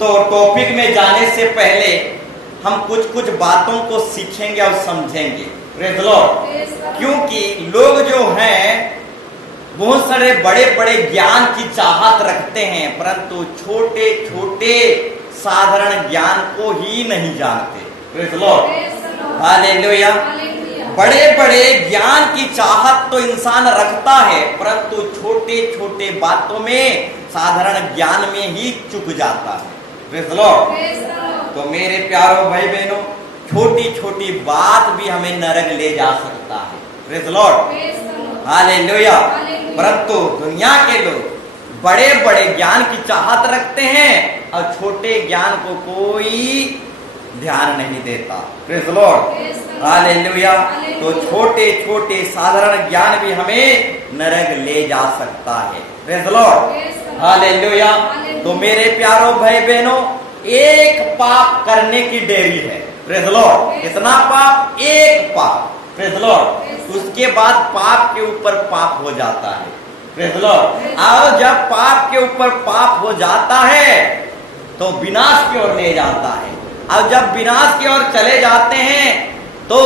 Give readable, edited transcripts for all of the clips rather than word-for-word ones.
तो टॉपिक में जाने से पहले हम कुछ कुछ बातों को सीखेंगे और समझेंगे। Praise the Lord. क्योंकि लोग जो हैं बहुत सारे बड़े बड़े ज्ञान की चाहत रखते हैं, परंतु छोटे छोटे साधारण ज्ञान को ही नहीं जानते। Praise the Lord. हालेलुया। बड़े बड़े ज्ञान की चाहत तो इंसान रखता है, परंतु छोटे छोटे बातों में साधारण ज्ञान में ही चूक जाता है। Praise the Lord. तो मेरे प्यारों भाई बहनों, छोटी छोटी बात भी हमें नरक ले जा सकता है। Praise the Lord. हालेलुया। परंतु दुनिया के लोग बड़े बड़े ज्ञान की चाहत रखते हैं और छोटे ज्ञान को कोई ध्यान नहीं देता। Praise the Lord. हालेलुया। तो छोटे छोटे साधारण ज्ञान भी हमें नरक ले जा सकता है। Praise the Lord. हालेलुया। तो मेरे प्यारों भाई बहनों, एक पाप करने की देरी है। Praise the Lord. कितना पाप? एक पाप। Praise the Lord. उसके बाद पाप के ऊपर पाप हो जाता है। Praise the Lord. और जब पाप के ऊपर पाप हो जाता है तो विनाश की ओर ले जाता है, और जब विनाश की ओर चले जाते हैं तो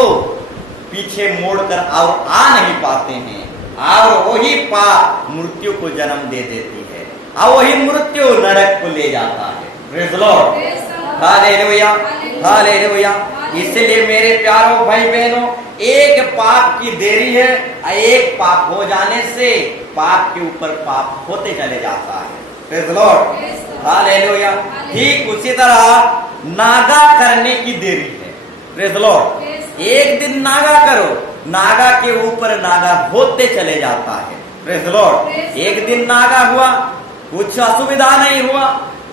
पीछे मोड़कर और आ नहीं पाते हैं, और वही पाप मृत्यु को जन्म दे देती है, और वही मृत्यु नरक को ले जाता है। Praise the Lord. Hallelujah. Hallelujah. इसलिए मेरे प्यारों भाई बहनों, एक पाप की देरी है, एक पाप हो जाने से पाप के ऊपर पाप होते चले जाता है। Praise the Lord. हालेलुया। ठीक उसी तरह नागा करने की देरी है। Praise the Lord. एक दिन नागा करो, नागा के ऊपर नागा होते चले जाता है। Praise the Lord. एक दिन नागा हुआ, कुछ असुविधा नहीं हुआ,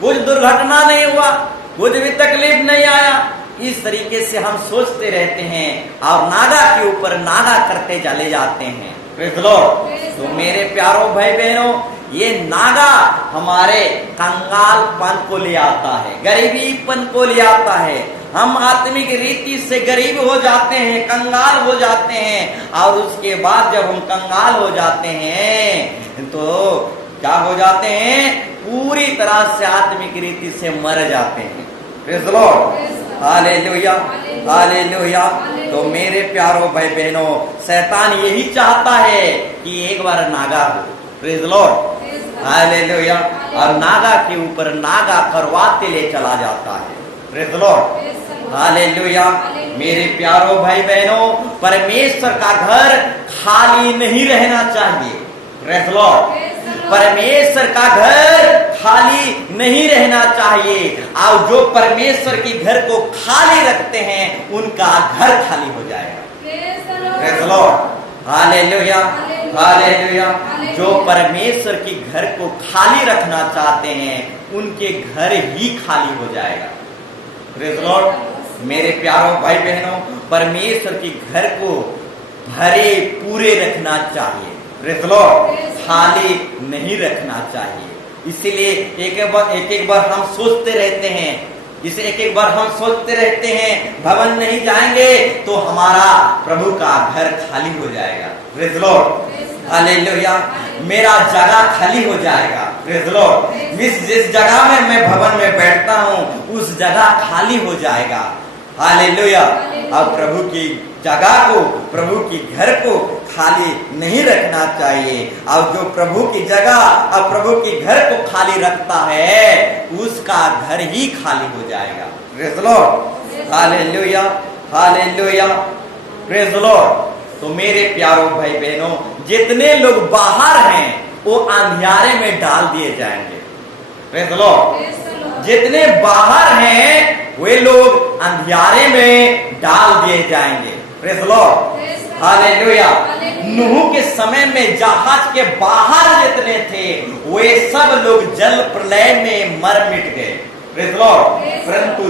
कुछ दुर्घटना नहीं हुआ, कुछ भी तकलीफ नहीं आया, इस तरीके से हम सोचते रहते हैं और नागा के ऊपर नागा करते चले जाते हैं। Praise the Lord. तो मेरे प्यारों भाई बहनों, ये नागा हमारे कंगालपन को ले आता है, गरीबीपन को ले आता है। हम आत्मिक रीति से गरीब हो जाते हैं, कंगाल हो जाते हैं, और उसके बाद जब हम कंगाल हो जाते हैं तो क्या हो जाते हैं? पूरी तरह से आत्मिक रीति से मर जाते हैं। Praise the Lord. Hallelujah. Hallelujah. तो मेरे प्यारों भाई बहनों, शैतान यही चाहता है कि एक बार नागा हो। Praise the Lord. हालेलुया। और नागा के ऊपर नागा करवाते ले चला जाता है। Praise the Lord. हालेलुया। मेरे प्यारों भाई बहनों, परमेश्वर का घर खाली नहीं रहना चाहिए। Praise the Lord. परमेश्वर का घर खाली नहीं रहना चाहिए, और जो परमेश्वर के घर को खाली रखते हैं उनका घर खाली हो जाएगा। Praise the Lord. Hallelujah. Hallelujah. जो परमेश्वर के घर को खाली रखना चाहते हैं उनके घर ही खाली हो जाएगा। Praise the Lord. मेरे प्यारों भाई बहनों, परमेश्वर के घर को भरे पूरे रखना चाहिए। Praise the Lord. खाली नहीं रखना चाहिए। इसीलिए एक बार हम सोचते रहते हैं, जिसे एक बार हम सोचते रहते हैं भवन नहीं जाएंगे तो हमारा प्रभु का घर खाली हो जाएगा। Praise the Lord. हालेलुया। मेरा जगह खाली हो जाएगा। Praise the Lord. जिस जगह में मैं भवन में बैठता हूँ उस जगह खाली हो जाएगा। हालेलुया। अब प्रभु की जगह को, प्रभु की घर को खाली नहीं रखना चाहिए, और जो प्रभु की जगह और प्रभु के घर को खाली रखता है उसका घर ही खाली हो जाएगा। Praise the Lord. Hallelujah. Hallelujah. Praise the Lord. तो मेरे प्यारों भाई बहनों, जितने लोग बाहर हैं वो अंधियारे में डाल दिए जाएंगे। Praise the Lord. जितने बाहर हैं वे लोग अंधियारे में डाल दिए जाएंगे। Praise the Lord. हालेलुया। नूह के समय में जहाज के बाहर जितने थे वे सब लोग जल प्रलय में मर मिट गए। Praise the Lord. परंतु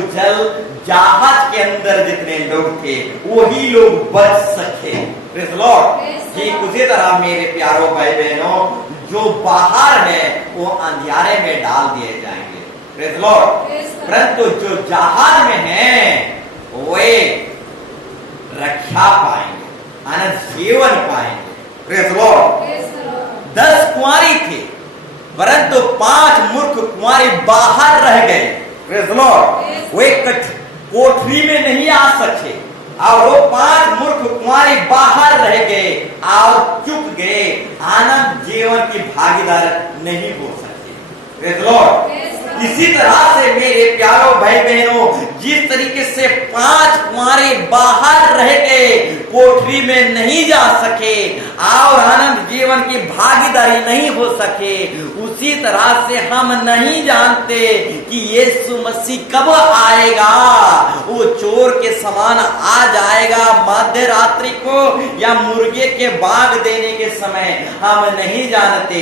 जहाज के अंदर जितने लोग थे वही लोग बच सके। Praise the Lord. ठीक उसी तरह मेरे प्यारों भाई बहनों, जो बाहर है वो अंधियारे में डाल दिए जाएंगे। Praise the Lord. परंतु जो जहाज में है वे रक्षा पाएंगे, अनंत जीवन पाएंगे। Praise the Lord. 10 कुंवारी थे, परंतु 5 मूर्ख कुंवारी बाहर रह गए। Praise Lord. वो एक कोठरी में नहीं आ सके और वो 5 मूर्ख कुंवारी बाहर रह गए और चुक गए, आनंद जीवन की भागीदार नहीं हो सके। Praise Lord. इसी तरह से मेरे प्यारों भाई बहनों, जिस तरीके से 5 कुंवारे बाहर रह गए, कोठरी में नहीं जा सके और आनंद जीवन की भागीदारी नहीं हो सके, उसी तरह से हम नहीं जानते कि यीशु मसीह कब आएगा। वो चोर के समान आ जाएगा मध्य रात्रि को या मुर्गे के बाग देने के समय, हम नहीं जानते।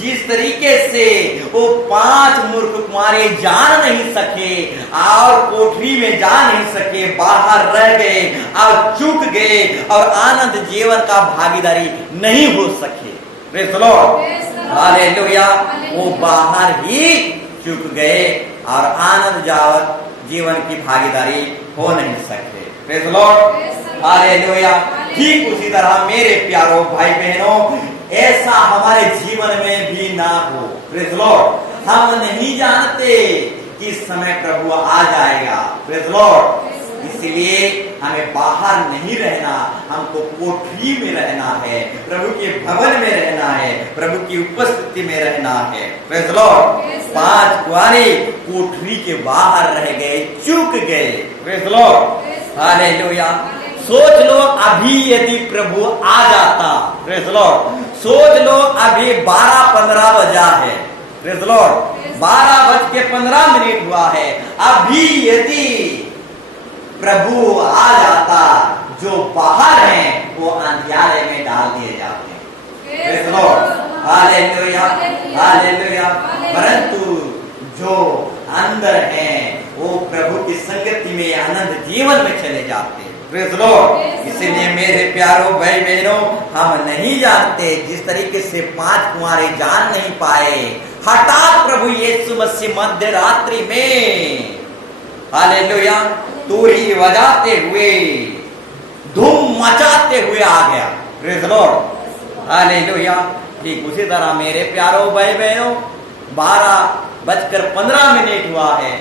जिस तरीके से वो 5 मूर्ख कुंवारे जान नहीं सके और कोठरी में जा नहीं सके, बाहर रह गए और चूक गए और आनंद जीवन का भागीदारी नहीं हो सके। Praise the Lord, hallelujah. वो बाहर ही चूक गए और आनंद जीवन की भागीदारी हो नहीं सके। Praise the Lord, hallelujah. ठीक उसी तरह मेरे प्यारों भाई बहनों, ऐसा हमारे जीवन में भी ना हो। Praise the Lord. हम नहीं जानते किस समय प्रभु आ जाएगा। Praise the Lord. इसलिए हमें बाहर नहीं रहना, हमको कोठरी में रहना है, प्रभु के भवन में रहना है, प्रभु की उपस्थिति में रहना है। Praise the Lord. 5 कुंवारे कोठरी के बाहर रह गए, चूक गए। Praise the Lord, hallelujah. सोच लो अभी यदि प्रभु आ जाता, प्रेज़ द लॉर्ड, सोच लो अभी 12:15 बजा है। प्रेज़ द लॉर्ड, 12:15 हुआ है। अभी यदि प्रभु आ जाता, जो बाहर हैं वो अंधियारे में डाल दिए जाते हैं। Praise the Lord, hallelujah, hallelujah. परंतु जो अंदर हैं वो प्रभु की संगति में आनंद जीवन में चले जाते हैं। Praise the Lord. इसलिए मेरे प्यारों भाई बहनों, हम नहीं जानते, जिस तरीके से 5 कुंवारे जान नहीं पाए, हठात प्रभु यीशु मसीह मध्य रात्रि में, हालेलुया, तुरही बजाते हुए, धूम मचाते हुए आ गया। Praise the Lord, hallelujah. ठीक उसी तरह मेरे प्यारों भाई बहनों, 12:15 हुआ है।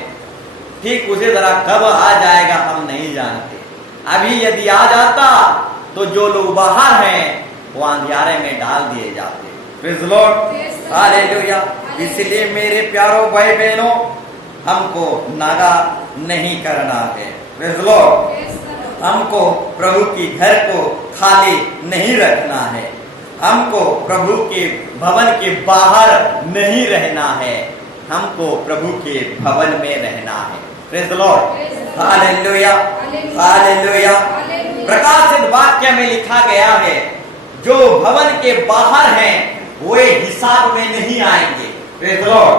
ठीक उसी तरह कब आ जाएगा हम नहीं जानते। अभी यदि आ जाता तो जो लोग बाहर हैं वो अंधियारे में डाल दिए जाते। Praise the Lord, hallelujah. इसलिए मेरे प्यारों भाई बहनों, हमको नागा नहीं करना है। Praise the Lord. हमको प्रभु की घर को खाली नहीं रखना है, हमको प्रभु के भवन के बाहर नहीं रहना है, हमको प्रभु के भवन में रहना है। Praise the Lord, hallelujah, hallelujah. प्रकाशित वाक्य में लिखा गया है, जो भवन के बाहर हैं वे हिसाब में नहीं आएंगे। Praise the Lord.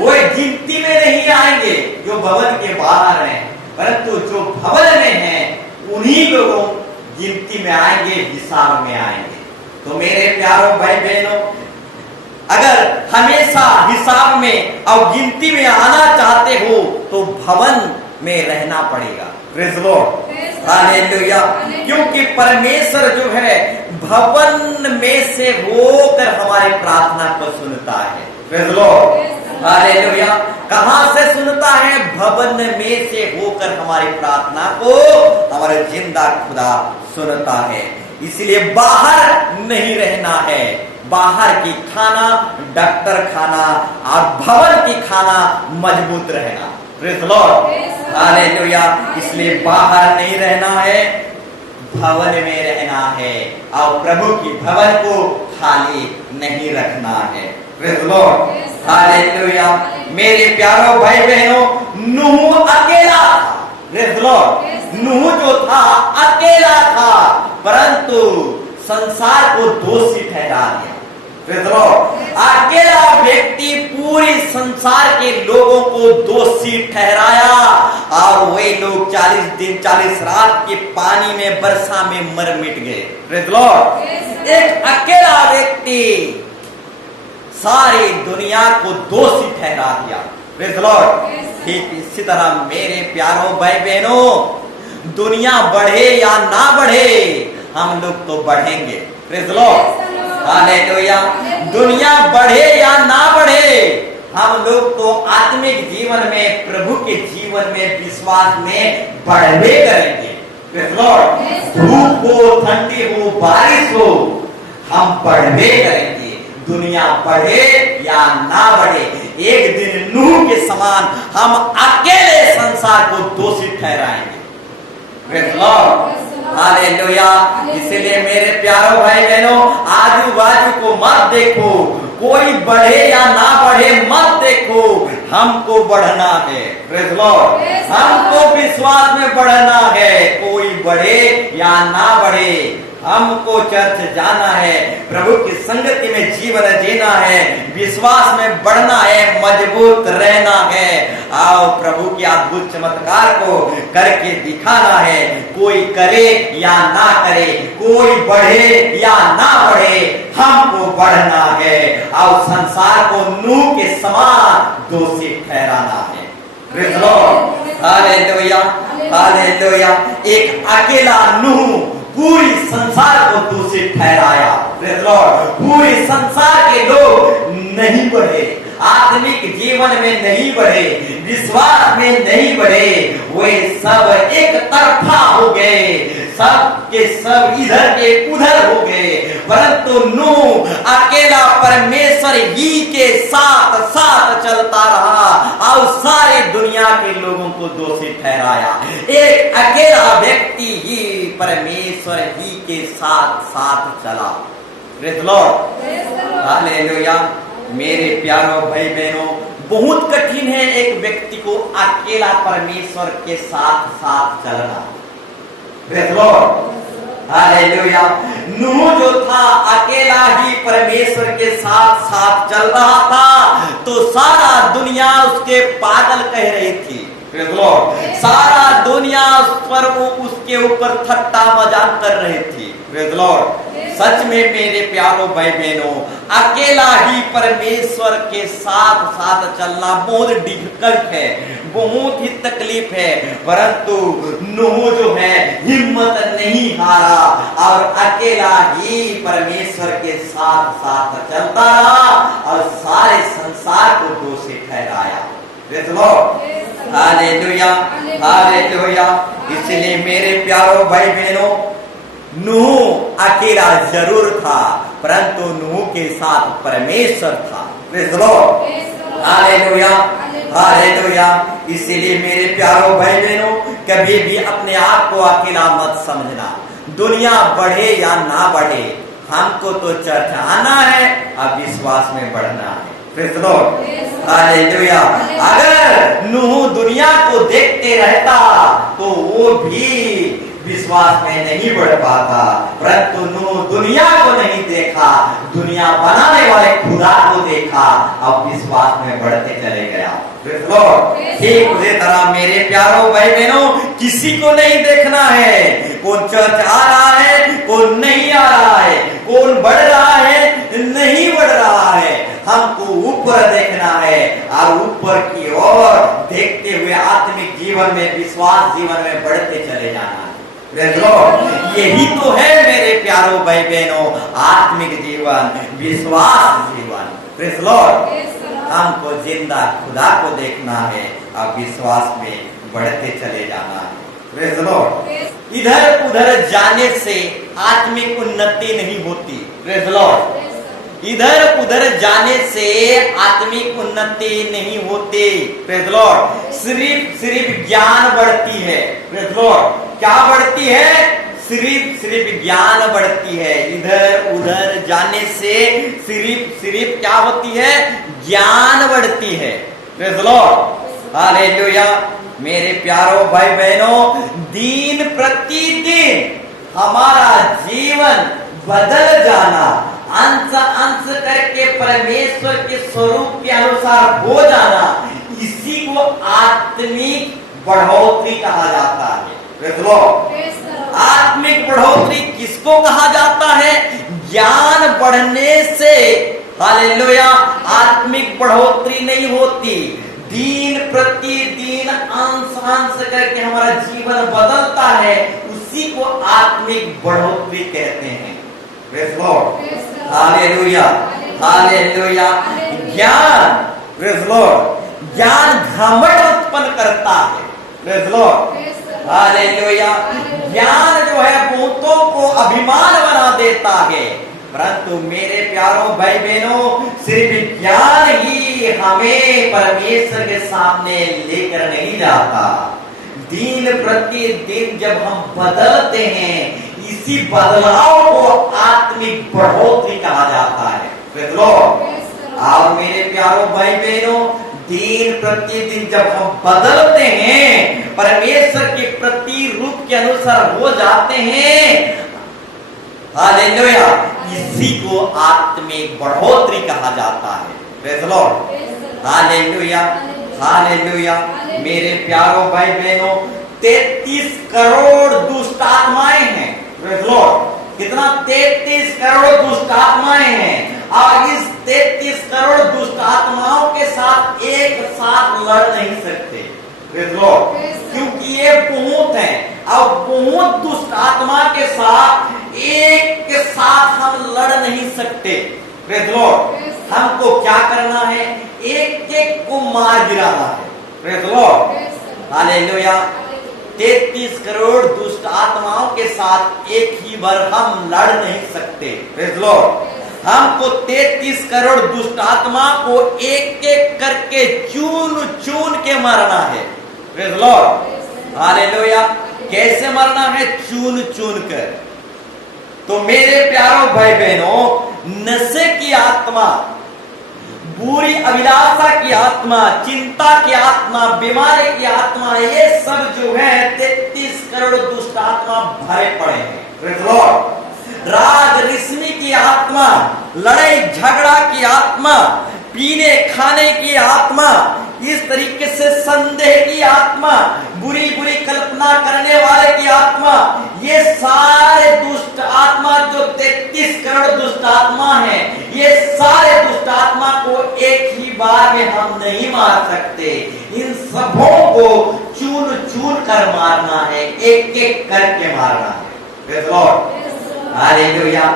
वे गिनती में नहीं आएंगे जो भवन के बाहर हैं, परंतु जो भवन में हैं उन्हीं लोगों गिनती में आएंगे, हिसाब में आएंगे। तो मेरे प्यारों भाई बहनों, अगर हमेशा हिसाब में और गिनती में आना चाहते हो तो भवन में रहना पड़ेगा। Praise the Lord, hallelujah. क्योंकि परमेश्वर जो है भवन में से होकर हमारी प्रार्थना को सुनता है। Praise the Lord, hallelujah. कहां से सुनता है? भवन में से होकर हमारी प्रार्थना को हमारे जिंदा खुदा सुनता है। इसलिए बाहर नहीं रहना है। बाहर की खाना डॉक्टर खाना और भवन की खाना मजबूत रहना। Praise the Lord, hallelujah. इसलिए बाहर नहीं रहना है, भवन में रहना है और प्रभु की भवन को खाली नहीं रखना है। Praise the Lord, hallelujah. मेरे प्यारों भाई बहनों, नूह अकेला था। प्रेज़ द लॉर्ड, नूह जो था अकेला था, परंतु संसार को दोषी ठहरा दिया। प्रेज़ द लॉर्ड, अकेला व्यक्ति पूरे संसार के लोगों को दोषी ठहराया और वे लोग 40 दिन 40 रात के पानी में वर्षा में मर मिट गए। प्रेज़ द लॉर्ड, एक अकेला व्यक्ति सारी दुनिया को दोषी ठहरा दिया। Praise the Lord. ठीक इसी तरह मेरे प्यारों भाई बहनों, दुनिया बढ़े या ना बढ़े, हम लोग तो बढ़ेंगे। Praise the Lord, hallelujah. दुनिया बढ़े या ना बढ़े, हम लोग तो आत्मिक जीवन में, प्रभु के जीवन में, विश्वास में बढ़वे करेंगे। धूप हो, ठंडी हो, बारिश हो, हम बढ़वे करेंगे। दुनिया बढ़े या ना बढ़े, एक दिन नूह के समान हम अकेले संसार को दोषी ठहराएंगे। हालेलुया। इसलिए मेरे प्यारो भाई बहनों, आजू बाजू को मत देखो, कोई बढ़े या ना बढ़े मत देखो, हमको बढ़ना है। Praise Lord. हमको विश्वास में बढ़ना है, कोई बढ़े या ना बढ़े, हमको चर्च जाना है, प्रभु की संगति में जीवन जीना है, विश्वास में बढ़ना है, मजबूत रहना है। आओ प्रभु के अद्भुत चमत्कार को करके दिखाना है। कोई करे या ना करे, कोई बढ़े या ना बढ़े, हमको बढ़ना है। आओ संसार को नूह के समान दोषी ठहराना है। Praise Lord. Hallelujah, hallelujah. एक अकेला नूह पूरी संसार को दोषी ठहराया। Praise Lord. पूरी संसार के लोग नहीं बढ़े, आत्मिक जीवन में नहीं बढ़े, विश्वास में नहीं बढ़े, वे सब एक तरफा हो गए, सब के सब इधर के उधर हो गए। परंतु नूह अकेला परमेश्वर ही के साथ साथ चलता रहा और सारी दुनिया के लोगों को दोषी ठहराया। एक अकेला व्यक्ति ही परमेश्वर ही के साथ साथ चला। Praise Lord. हालेलुया। मेरे प्यारों भाई बहनों, बहुत कठिन है एक व्यक्ति को अकेला परमेश्वर के साथ साथ चलना। Praise Lord. हालेलुया। नूह जो था अकेला ही परमेश्वर के साथ साथ चल रहा था, तो सारा दुनिया उसके पागल कह रही थी। Praise Lord. सारा दुनिया उस पर उसके ऊपर ठट्टा मजाक कर रही थी। Praise Lord. सच में मेरे प्यारों भाई बहनों, अकेला ही परमेश्वर के साथ साथ चलना बहुत डिफिकल्ट है, बहुत ही तकलीफ है। परंतु नूह जो है हिम्मत नहीं हारा और अकेला ही परमेश्वर के साथ साथ चलता रहा और सारे संसार को दोषी ठहराया। Praise Lord. Hallelujah, hallelujah. इसलिए मेरे प्यारों भाई बहनों, नूह अकेला जरूर था, परंतु नूह के साथ परमेश्वर था। Praise Lord. Hallelujah, hallelujah. इसीलिए मेरे प्यारों भाई बहनों, कभी भी अपने आप को अकेला मत समझना। दुनिया बढ़े या ना बढ़े, हमको तो चर्च आना है और विश्वास में बढ़ना है। Praise Lord. हालेलुया। अगर नूह दुनिया को देखते रहता तो वो भी विश्वास में नहीं बढ़ पाता, परंतु नूह दुनिया को नहीं देखा, दुनिया बनाने वाले खुदा को देखा और विश्वास में बढ़ते चले गया। ठीक उसी तरह मेरे प्यारों भाई बहनों, किसी को नहीं देखना है कौन चर्च आ रहा है, कौन नहीं आ रहा है, कौन बढ़ रहा है, नहीं बढ़ रहा है। हमको ऊपर देखना है और ऊपर की ओर देखते हुए आत्मिक जीवन में, विश्वास जीवन में बढ़ते चले जाना है। यही तो है मेरे प्यारों भाई बहनों, आत्मिक जीवन, विश्वास जीवन। Praise Lord. हमको जिंदा खुदा को देखना है और विश्वास में बढ़ते चले जाना है। Praise Lord. इधर उधर जाने से आत्मिक उन्नति नहीं होती। Praise Lord. इधर उधर जाने से आत्मिक उन्नति नहीं होती। Praise Lord. सिर्फ ज्ञान बढ़ती है। Praise Lord. क्या बढ़ती है? सिर्फ ज्ञान बढ़ती है। इधर उधर जाने से सिर्फ क्या होती है? ज्ञान बढ़ती है। Praise Lord. हालेलुया। मेरे प्यारों भाई बहनों, दिन प्रतिदिन हमारा जीवन बदल जाना, अंश अंश करके परमेश्वर के स्वरूप के अनुसार हो जाना, इसी को आत्मिक बढ़ोतरी कहा जाता है। आत्मिक बढ़ोतरी किसको कहा जाता है? ज्ञान बढ़ने से, हालेलुया, आत्मिक बढ़ोतरी नहीं होती। दिन प्रतिदिन अंश अंश करके हमारा जीवन बदलता है, उसी को आत्मिक बढ़ोतरी कहते हैं। Praise Lord. Hallelujah, hallelujah. ज्ञान प्रेज़ लॉर्ड। ज्ञान घमंड उत्पन्न करता है, प्रेज़ लॉर्ड, हालेलुया। ज्ञान जो है बहुतों को अभिमान बना देता है, परंतु मेरे प्यारों भाई बहनों, सिर्फ ज्ञान ही हमें परमेश्वर के सामने लेकर नहीं जाता। दिन प्रतिदिन जब हम बदलते हैं, इसी बदलाव को आत्मिक बढ़ोतरी कहा जाता है, प्रेज़ लॉर्ड। और मेरे प्यारों भाई बहनों, दिन प्रतिदिन जब हम बदलते हैं, परमेश्वर के प्रतिरूप के अनुसार हो जाते हैं, हालेलुया, इसी को आत्मिक बढ़ोतरी कहा जाता है, प्रेज़ लॉर्ड, हालेलुया, हालेलुया। मेरे प्यारों भाई बहनों, 33 करोड़ दुष्ट आत्माएं हैं, प्रेज़ लॉर्ड। कितना? 33 करोड़ दुष्ट आत्माएं हैं, और इस 33 करोड़ दुष्ट आत्माओं के साथ एक साथ लड़ नहीं सकते, प्रेज़ लॉर्ड, क्योंकि ये बहुत है। और बहुत दुष्ट आत्मा के साथ एक के साथ हम लड़ नहीं सकते, प्रेज़ लॉर्ड। हमको क्या करना है? एक एक को मार गिराना है, प्रेज़ लॉर्ड, हालेलुया। 33 करोड़ दुष्ट आत्माओं के साथ एक ही बार हम लड़ नहीं सकते, प्रेज़ लॉर्ड। हमको 33 करोड़ दुष्ट आत्मा को एक एक करके चुन चुन के मारना है, प्रेज़ लॉर्ड, हालेलुया। कैसे मरना है? चुन चुन कर। तो मेरे प्यारों भाई बहनों, नशे की आत्मा, बुरी अभिलाषा की आत्मा, चिंता की आत्मा, बीमारी की आत्मा, ये सब जो है 33 करोड़ दुष्ट आत्मा भरे पड़े हैं, प्रेज़ लॉर्ड। राज रिश्मी की आत्मा, लड़ाई झगड़ा की आत्मा, पीने खाने की आत्मा, इस तरीके से संदेह की आत्मा, बुरी बुरी कल्पना करने वाले की आत्मा, ये सारे दुष्ट आत्मा जो 33 करोड़ दुष्ट आत्मा है, ये सारे दुष्ट आत्मा को एक ही बार में हम नहीं मार सकते। इन सबों को चून चून कर मारना है, एक एक करके मारना है, प्रेज़ लॉर्ड, हालेलुया।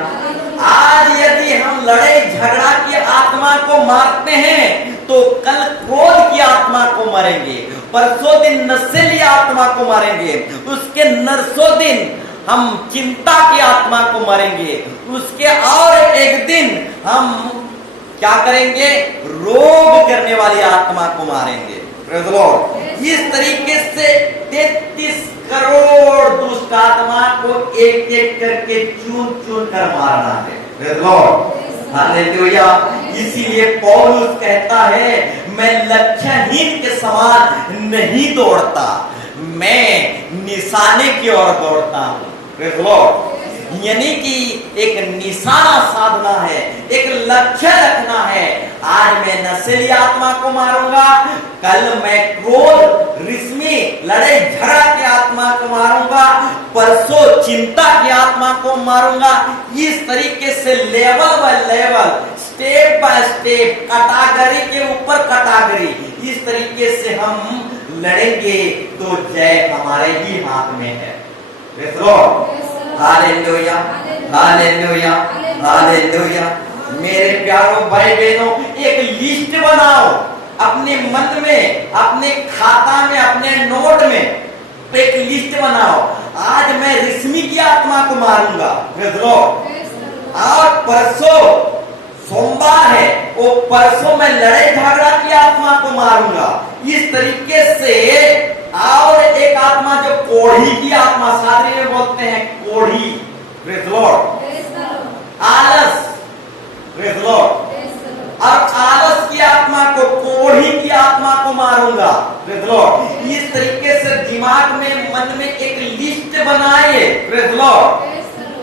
आज यदि हम लड़ाई झगड़ा की आत्मा को मारते हैं, तो कल क्रोध की आत्मा को मारेंगे, परसों दिन नशीली आत्मा को मारेंगे, उसके नरसों दिन हम चिंता की आत्मा को मारेंगे, उसके और एक दिन हम क्या करेंगे? रोग करने वाली आत्मा को मारेंगे, प्रेज़ लॉर्ड। इस तरीके से 33 करोड़ दुष्ट आत्मा को एक एक करके चुन चुन कर मारना है, प्रेज़ लॉर्ड, हालेलुया। इसीलिए पौलुस कहता है, मैं लक्ष्यहीन के समान नहीं दौड़ता, मैं निशाने की ओर दौड़ता हूँ, प्रेज़ लॉर्ड। यानी कि एक निशाना साधना है, एक लक्ष्य रखना है। आज मैं नशीली आत्मा को मारूंगा, कल मैं क्रोध रिश्मी लड़ाई झगड़ा की आत्मा को मारूंगा, परसों चिंता की आत्मा को मारूंगा। इस तरीके से level by level, step by step, category के ऊपर कैटेगरी, इस तरीके से हम लड़ेंगे तो जय हमारे ही हाथ में है, praise Lord, hallelujah, hallelujah, hallelujah. मेरे प्यारों भाई बहनों, एक लिस्ट बनाओ अपने मन में, अपने खाता में, अपने नोट में एक लिस्ट बनाओ। आज मैं रिश्मी की आत्मा को मारूंगा, प्रेज़ लॉर्ड, और परसों सोमवार है, वो परसों मैं लड़ाई झगड़ा की आत्मा को मारूंगा। इस तरीके से और एक आत्मा जो कोढ़ी की आत्मा, शादी में बोलते हैं कोढ़ी, प्रेज़ लॉर्ड, आलस, प्रेज़ लॉर्ड, और आलस की आत्मा को, कोढ़ी की आत्मा को मारूंगा, प्रेज़ लॉर्ड। इस तरीके से दिमाग में, मन में एक लिस्ट बनाइए, प्रेज़ लॉर्ड,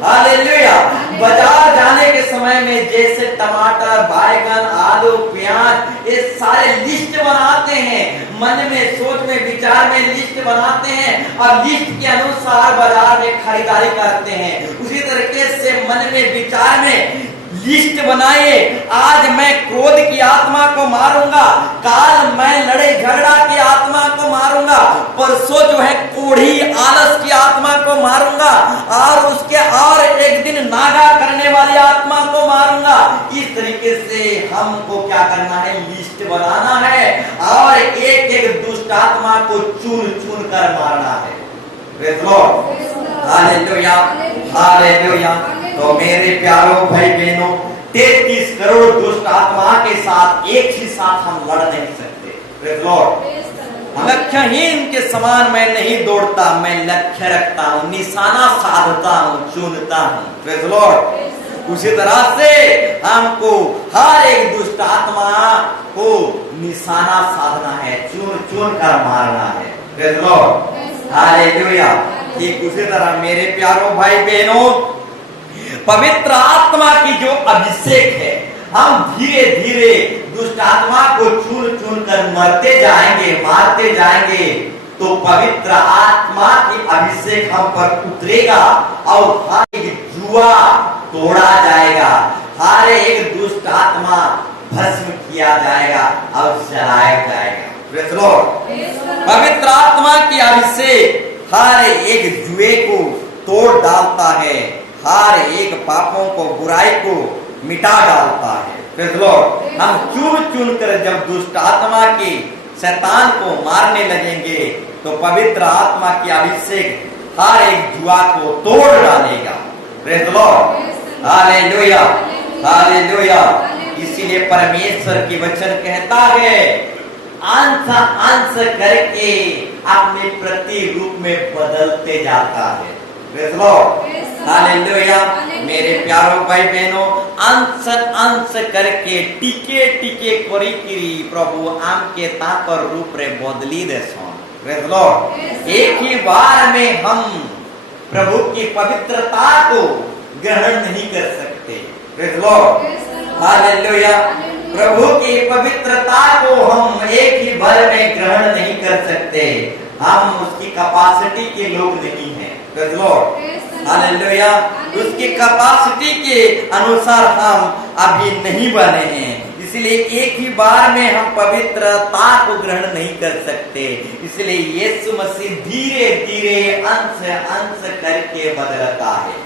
हालेलुया। बाजार जाने के समय में जैसे टमाटर, बैगन, आलू, प्याज, ये सारे लिस्ट बनाते हैं, मन में, सोच में, विचार में लिस्ट बनाते हैं, और लिस्ट के अनुसार बाजार में खरीदारी करते हैं। उसी तरीके से मन में, विचार में लिस्ट बनाइए। आज मैं क्रोध की आत्मा को मारूंगा, काल मैं लड़ाई झगड़ा की आत्मा को मारूंगा, परसों जो है कोढ़ी आलस की आत्मा को मारूंगा, और उसके और एक दिन नागा करने वाली आत्मा को मारूंगा। इस तरीके से हमको क्या करना है, लिस्ट बनाना है और एक एक दुष्ट आत्मा को चुन चुन कर मारना है। Praise Lord, hallelujah, hallelujah. तो मेरे प्यारों भाई बहनों, 33 करोड़ दुष्ट आत्मा के साथ एक ही साथ हम लड़ नहीं सकते। प्रेज़ लॉर्ड, लक्ष्यहीन के समान मैं नहीं दौड़ता, मैं लक्ष्य रखता हूं, निशाना साधता हूं, चुनता हूं। प्रेज़ लॉर्ड, उसी तरह से हमको हर एक दुष्ट आत्मा को निशाना साधना है, चुन चुन कर मारना है। Praise Lord, hallelujah. ठीक उसी तरह मेरे प्यारों भाई बहनों, पवित्र आत्मा की जो अभिषेक है, हम धीरे धीरे दुष्ट आत्मा को चुन चुन कर मरते जाएंगे, मारते जाएंगे, तो पवित्र आत्मा की अभिषेक हम पर उतरेगा और हर एक जुआ तोड़ा जाएगा, हर एक दुष्ट आत्मा भस्म किया जाएगा और जलाया जाएगा। प्रेज़ लॉर्ड, पवित्र आत्मा की अभिषेक हर एक जुए को तोड़ डालता है, हर एक पापों को, बुराई को मिटा डालता है। प्रेज़ लॉर्ड, हम चुन चुन कर जब दुष्ट आत्मा के शैतान को मारने लगेंगे तो पवित्र आत्मा की अभिषेक हर एक जुआ को तोड़ डालेगा। Praise Lord, hallelujah, hallelujah. इसीलिए परमेश्वर की वचन कहता है, अंश अंश करके अपने प्रतिरूप में बदलते जाता है। Praise Lord, hallelujah. मेरे प्यारों भाई बहनों, अंश अंश करके टीके टीके करी किरी प्रभु आम के तापर रूप रे बदली देसों। प्रेज़ लॉर्ड, एक ही बार में हम प्रभु की पवित्रता को ग्रहण नहीं कर सकते। Praise Lord, hallelujah. प्रभु की पवित्रता को हम एक ही बार में ग्रहण नहीं कर सकते, हम उसकी कैपेसिटी के लोग नहीं हैं। Praise Lord, hallelujah. उसकी कैपेसिटी के अनुसार हम अभी नहीं बने हैं, इसलिए एक ही बार में हम पवित्रता को ग्रहण नहीं कर सकते। इसलिए यीशु मसीह धीरे धीरे अंश अंश करके बदलता है।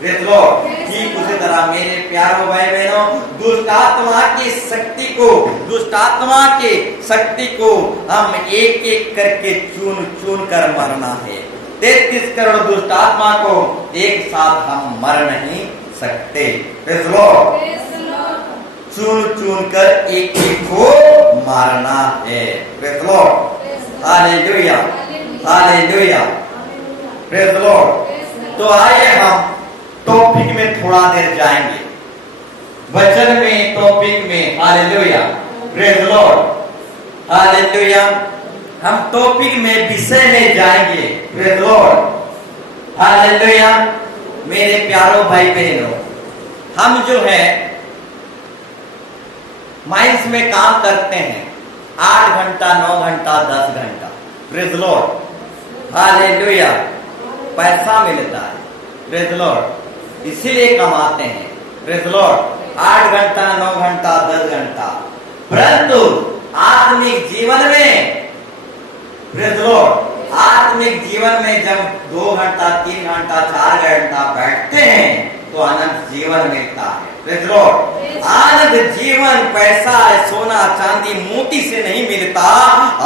प्रेज़ लॉर्ड, ठीक उसी तरह मेरे प्यारों भाई बहनों, दुष्ट आत्मा की शक्ति को, दुष्ट आत्मा के शक्ति को हम एक एक करके चुन चुन कर मरना है। 33 करोड़ दुष्ट आत्मा को एक साथ हम मर नहीं सकते। प्रेज़ लॉर्ड, चुन चुन कर एक एक को मारना है। Praise Lord, hallelujah, hallelujah. Praise Lord. तो आइए हम टॉपिक में थोड़ा देर जाएंगे, वचन में, टॉपिक में। Hallelujah, praise Lord, hallelujah. हम टॉपिक में, विषय में जाएंगे। Praise Lord, hallelujah. मेरे प्यारों भाई बहनों, हम जो है माइंस में काम करते हैं 8 घंटा, 9 घंटा, 10 घंटा। Praise Lord, hallelujah. पैसा मिलता है, प्रेज़ लॉर्ड, इसीलिए कमाते हैं। प्रेज़ लॉर्ड, 8 घंटा, 9 घंटा, 10 घंटा। परंतु आत्मिक जीवन में, प्रेज़ लॉर्ड, आत्मिक जीवन में जब 2 घंटा, 3 घंटा, 4 घंटा बैठते हैं तो अनंत जीवन मिलता है। प्रेज़ लॉर्ड, आनंद जीवन पैसा, सोना, चांदी, मोती से नहीं मिलता।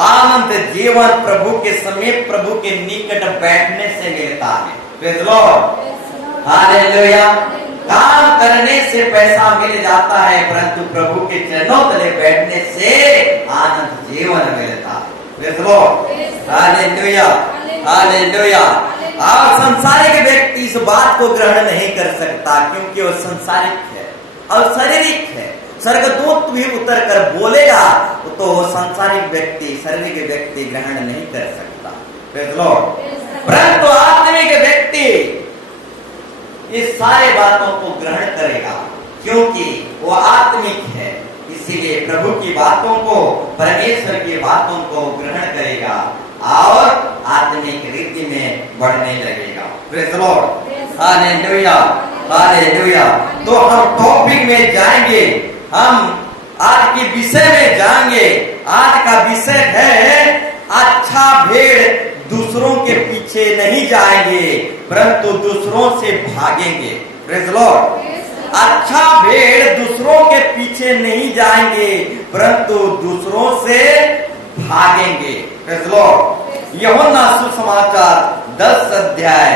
आनंद जीवन प्रभु के समीप, प्रभु के निकट बैठने से मिलता है। Praise Lord, hallelujah. काम करने से पैसा मिल जाता है, परंतु प्रभु के चरणों तले बैठने से आनंद जीवन मिलता है। Praise Lord, hallelujah, hallelujah. और संसारिक व्यक्ति इस बात को ग्रहण नहीं कर सकता, क्योंकि वो संसारिक है और शारीरिक है। स्वर्गदूत भी उतर कर बोलेगा तो वो संसारिक व्यक्ति, शारीरिक व्यक्ति ग्रहण नहीं कर सकता। प्रेज़ लॉर्ड, परंतु आत्मिक व्यक्ति इस सारे बातों को ग्रहण करेगा, क्योंकि वो आत्मिक है। इसीलिए प्रभु की बातों को, परमेश्वर की बातों को ग्रहण करेगा और आत्मिक रीति में बढ़ने लगेगा। Praise Lord, hallelujah, hallelujah. तो हम टॉपिक में जाएंगे, हम आज के विषय में जाएंगे। आज का विषय है, अच्छा भेड़ दूसरों के पीछे नहीं जाएंगे, परंतु दूसरों से भागेंगे। Praise Lord. अच्छा भेड़ दूसरों के पीछे नहीं जाएंगे परंतु दूसरों से भागेंगे। Praise Lord. यूहन्ना सुसमाचार 10 अध्याय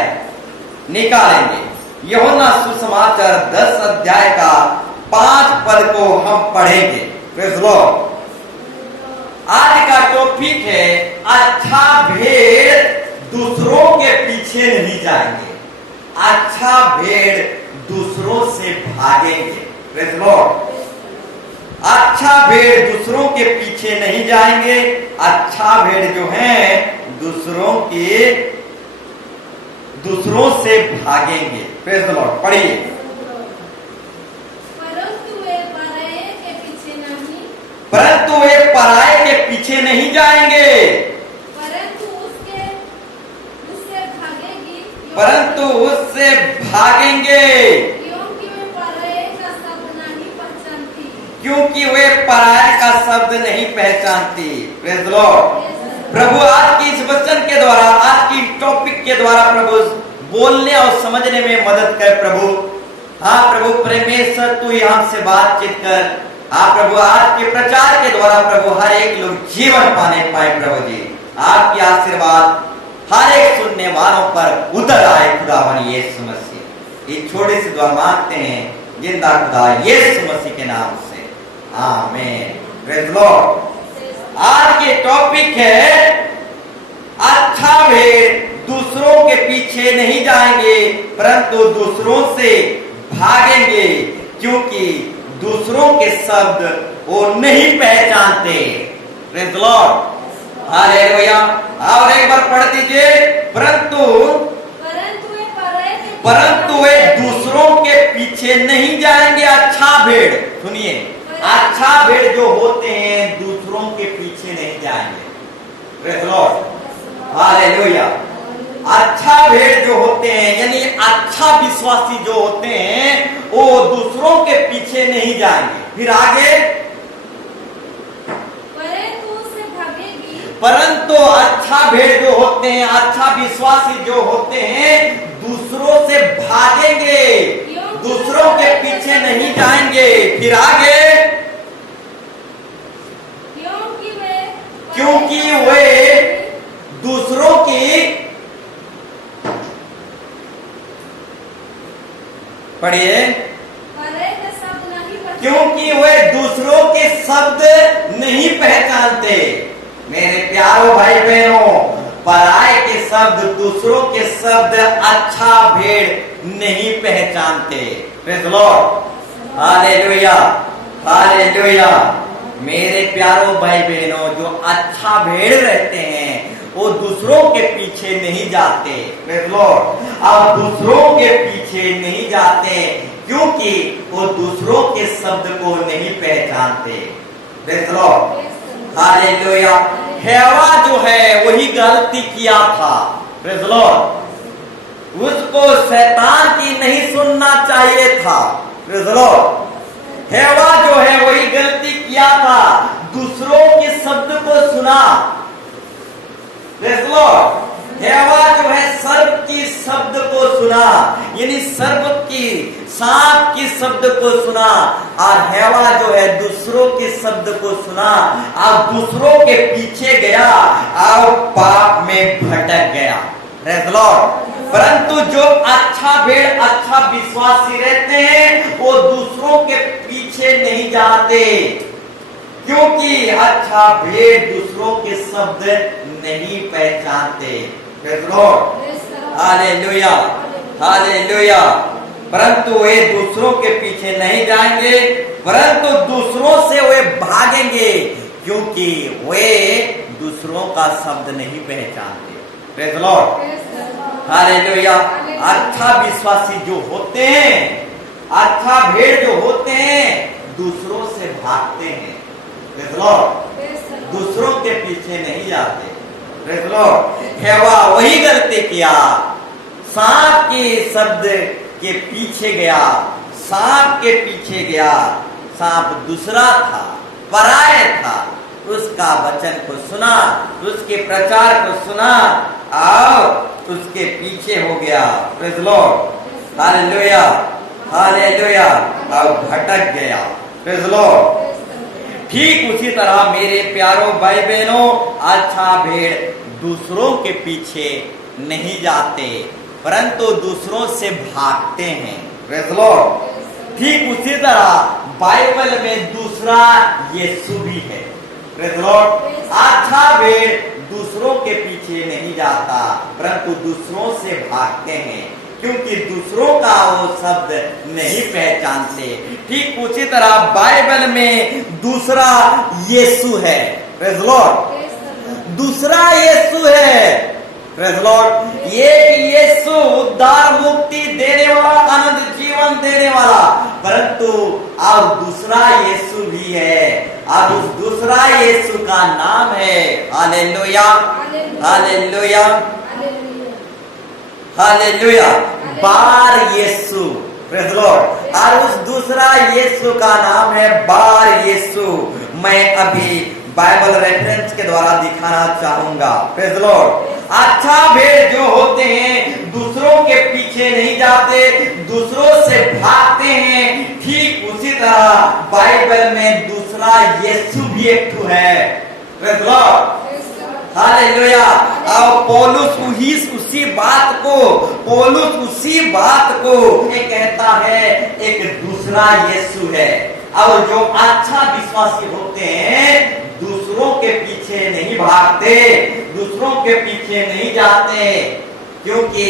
निकालेंगे। यूहन्ना सुसमाचार 10 अध्याय का 5 पद को हम पढ़ेंगे। Praise Lord. आज का टॉपिक है अच्छा भेड़ दूसरों के पीछे नहीं जाएंगे, अच्छा भेड़ दूसरों से भागेंगे। Praise Lord. अच्छा भेड़ दूसरों के पीछे नहीं जाएंगे, अच्छा भेड़ जो है दूसरों से भागेंगे। Praise the Lord. पढ़िए। परंतु वे पराये के पीछे नहीं जाएंगे, परंतु उससे भागेंगे क्योंकि वे पराये का शब्द नहीं पहचानती। Praise the Lord. प्रभु आज की इस वचन के द्वारा, आज की टॉपिक के द्वारा प्रभु बोलने और समझने में मदद कर प्रभु। हाँ प्रभु परमेश्वर, तू यहाँ से बातचीत कर। हाँ प्रभु, आज के प्रचार के द्वारा प्रभु हर एक लोग जीवन पाने पाए। प्रभु जी आपकी आशीर्वाद हर एक सुनने वालों पर उतर आए। खुदावन यीशु मसीह, ये छोटे से दुआ मांगते हैं जिंदा खुदा यीशु मसीह के नाम से, आमीन। Praise Lord. आज के टॉपिक है अच्छा भेड़ दूसरों के पीछे नहीं जाएंगे परंतु दूसरों से भागेंगे क्योंकि दूसरों के शब्द वो नहीं पहचानते। Praise Lord. हालेलुया। और एक बार पढ़ दीजिए। परंतु वे दूसरों के पीछे नहीं जाएंगे। अच्छा भेड़, सुनिए, अच्छा भेड़ जो होते हैं दूसरों के पीछे नहीं जाएंगे। Praise Lord. हालेलुया। अच्छा भेड़ जो होते हैं यानी अच्छा विश्वासी जो होते हैं वो दूसरों के पीछे नहीं जाएंगे। फिर आगे, परंतु अच्छा भेड़ जो होते हैं, अच्छा विश्वासी जो होते हैं दूसरों से भागेंगे, दूसरों के पीछे नहीं जाएंगे। फिर आगे, क्योंकि वे दूसरों की, पढ़िए, क्योंकि वे दूसरों के शब्द नहीं पहचानते। मेरे प्यारों भाई बहनों, पराये के शब्द, दूसरों के शब्द अच्छा भेड़ नहीं पहचानते। Praise Lord. Hallelujah, hallelujah. मेरे प्यारों भाई बहनों, जो अच्छा भेड़ रहते हैं वो दूसरों के पीछे नहीं जाते। Praise Lord. और दूसरों के पीछे नहीं जाते क्योंकि वो दूसरों के शब्द को नहीं पहचानते। Praise Lord. हालेलुया। हेवा जो है वही गलती किया था। Praise Lord. उसको शैतान की नहीं सुनना चाहिए था। Praise Lord. हेवा जो है वही गलती किया था, दूसरों के शब्द को सुना। Praise Lord. हेवा जो है सर्प की शब्द को सुना, यानी सर्प की, सांप की शब्द को सुना, और हेवा जो है दूसरों के शब्द को सुना और दूसरों के पीछे गया और पाप में भटक गया। Praise Lord. परंतु जो अच्छा भेड़, अच्छा विश्वासी रहते हैं वो दूसरों के पीछे नहीं जाते क्योंकि अच्छा भेड़ दूसरों के शब्द नहीं पहचानते। Praise Lord. Hallelujah, hallelujah. परंतु वे दूसरों के पीछे नहीं जाएंगे परंतु दूसरों से वे भागेंगे क्योंकि वे दूसरों का शब्द नहीं पहचानते। Praise Lord. हालेलुया। अच्छा विश्वासी जो होते हैं, अच्छा भेड़ जो होते हैं दूसरों से भागते हैं। Praise Lord. दूसरों के पीछे नहीं जाते। Praise Lord. हेवा वही गलती किया, सांप के शब्द के पीछे गया, सांप के पीछे गया। सांप दूसरा था, पराया था, उसका वचन को सुना, उसके प्रचार को सुना और उसके पीछे हो गया। Praise Lord. हालेलुया। हालेलुया, और भटक गया। Praise the Lord. ठीक उसी तरह मेरे प्यारों भाई बहनों, अच्छा भेड़ दूसरों के पीछे नहीं जाते परंतु दूसरों से भागते हैं। Praise the Lord. ठीक उसी तरह बाइबल में दूसरा यीशु भी है। Praise the Lord. अच्छा भेड़ दूसरों के पीछे नहीं जाता परंतु दूसरों से भागते हैं क्योंकि दूसरों का वो शब्द नहीं पहचानते। ठीक उसी तरह बाइबल में दूसरा यीशु है। Praise the Lord. दूसरा यीशु है। Praise the Lord. एक यीशु उद्धार मुक्ति देने वाला, आनंद जीवन देने वाला, परंतु अब दूसरा यीशु भी है। अब उस दूसरा यीशु का नाम है हालेलुया, हालेलुया, हालेलुया, बार यीशु। Praise the Lord. और उस दूसरा यीशु का नाम है बार यीशु। मैं अभी बाइबल रेफरेंस के द्वारा दिखाना चाहूंगा। Praise the Lord. अच्छा भेड़ जो होते हैं दूसरों के पीछे नहीं जाते, दूसरों से भागते हैं। ठीक उसी तरह बाइबल में दूसरा यीशु भी एक ठो है। Praise the Lord. हालेलुया। और पौलुस उसी बात को ये कहता है एक दूसरा यीशु है। और जो अच्छा विश्वासी होते हैं दूसरों के पीछे नहीं भागते, दूसरों के पीछे नहीं जाते क्योंकि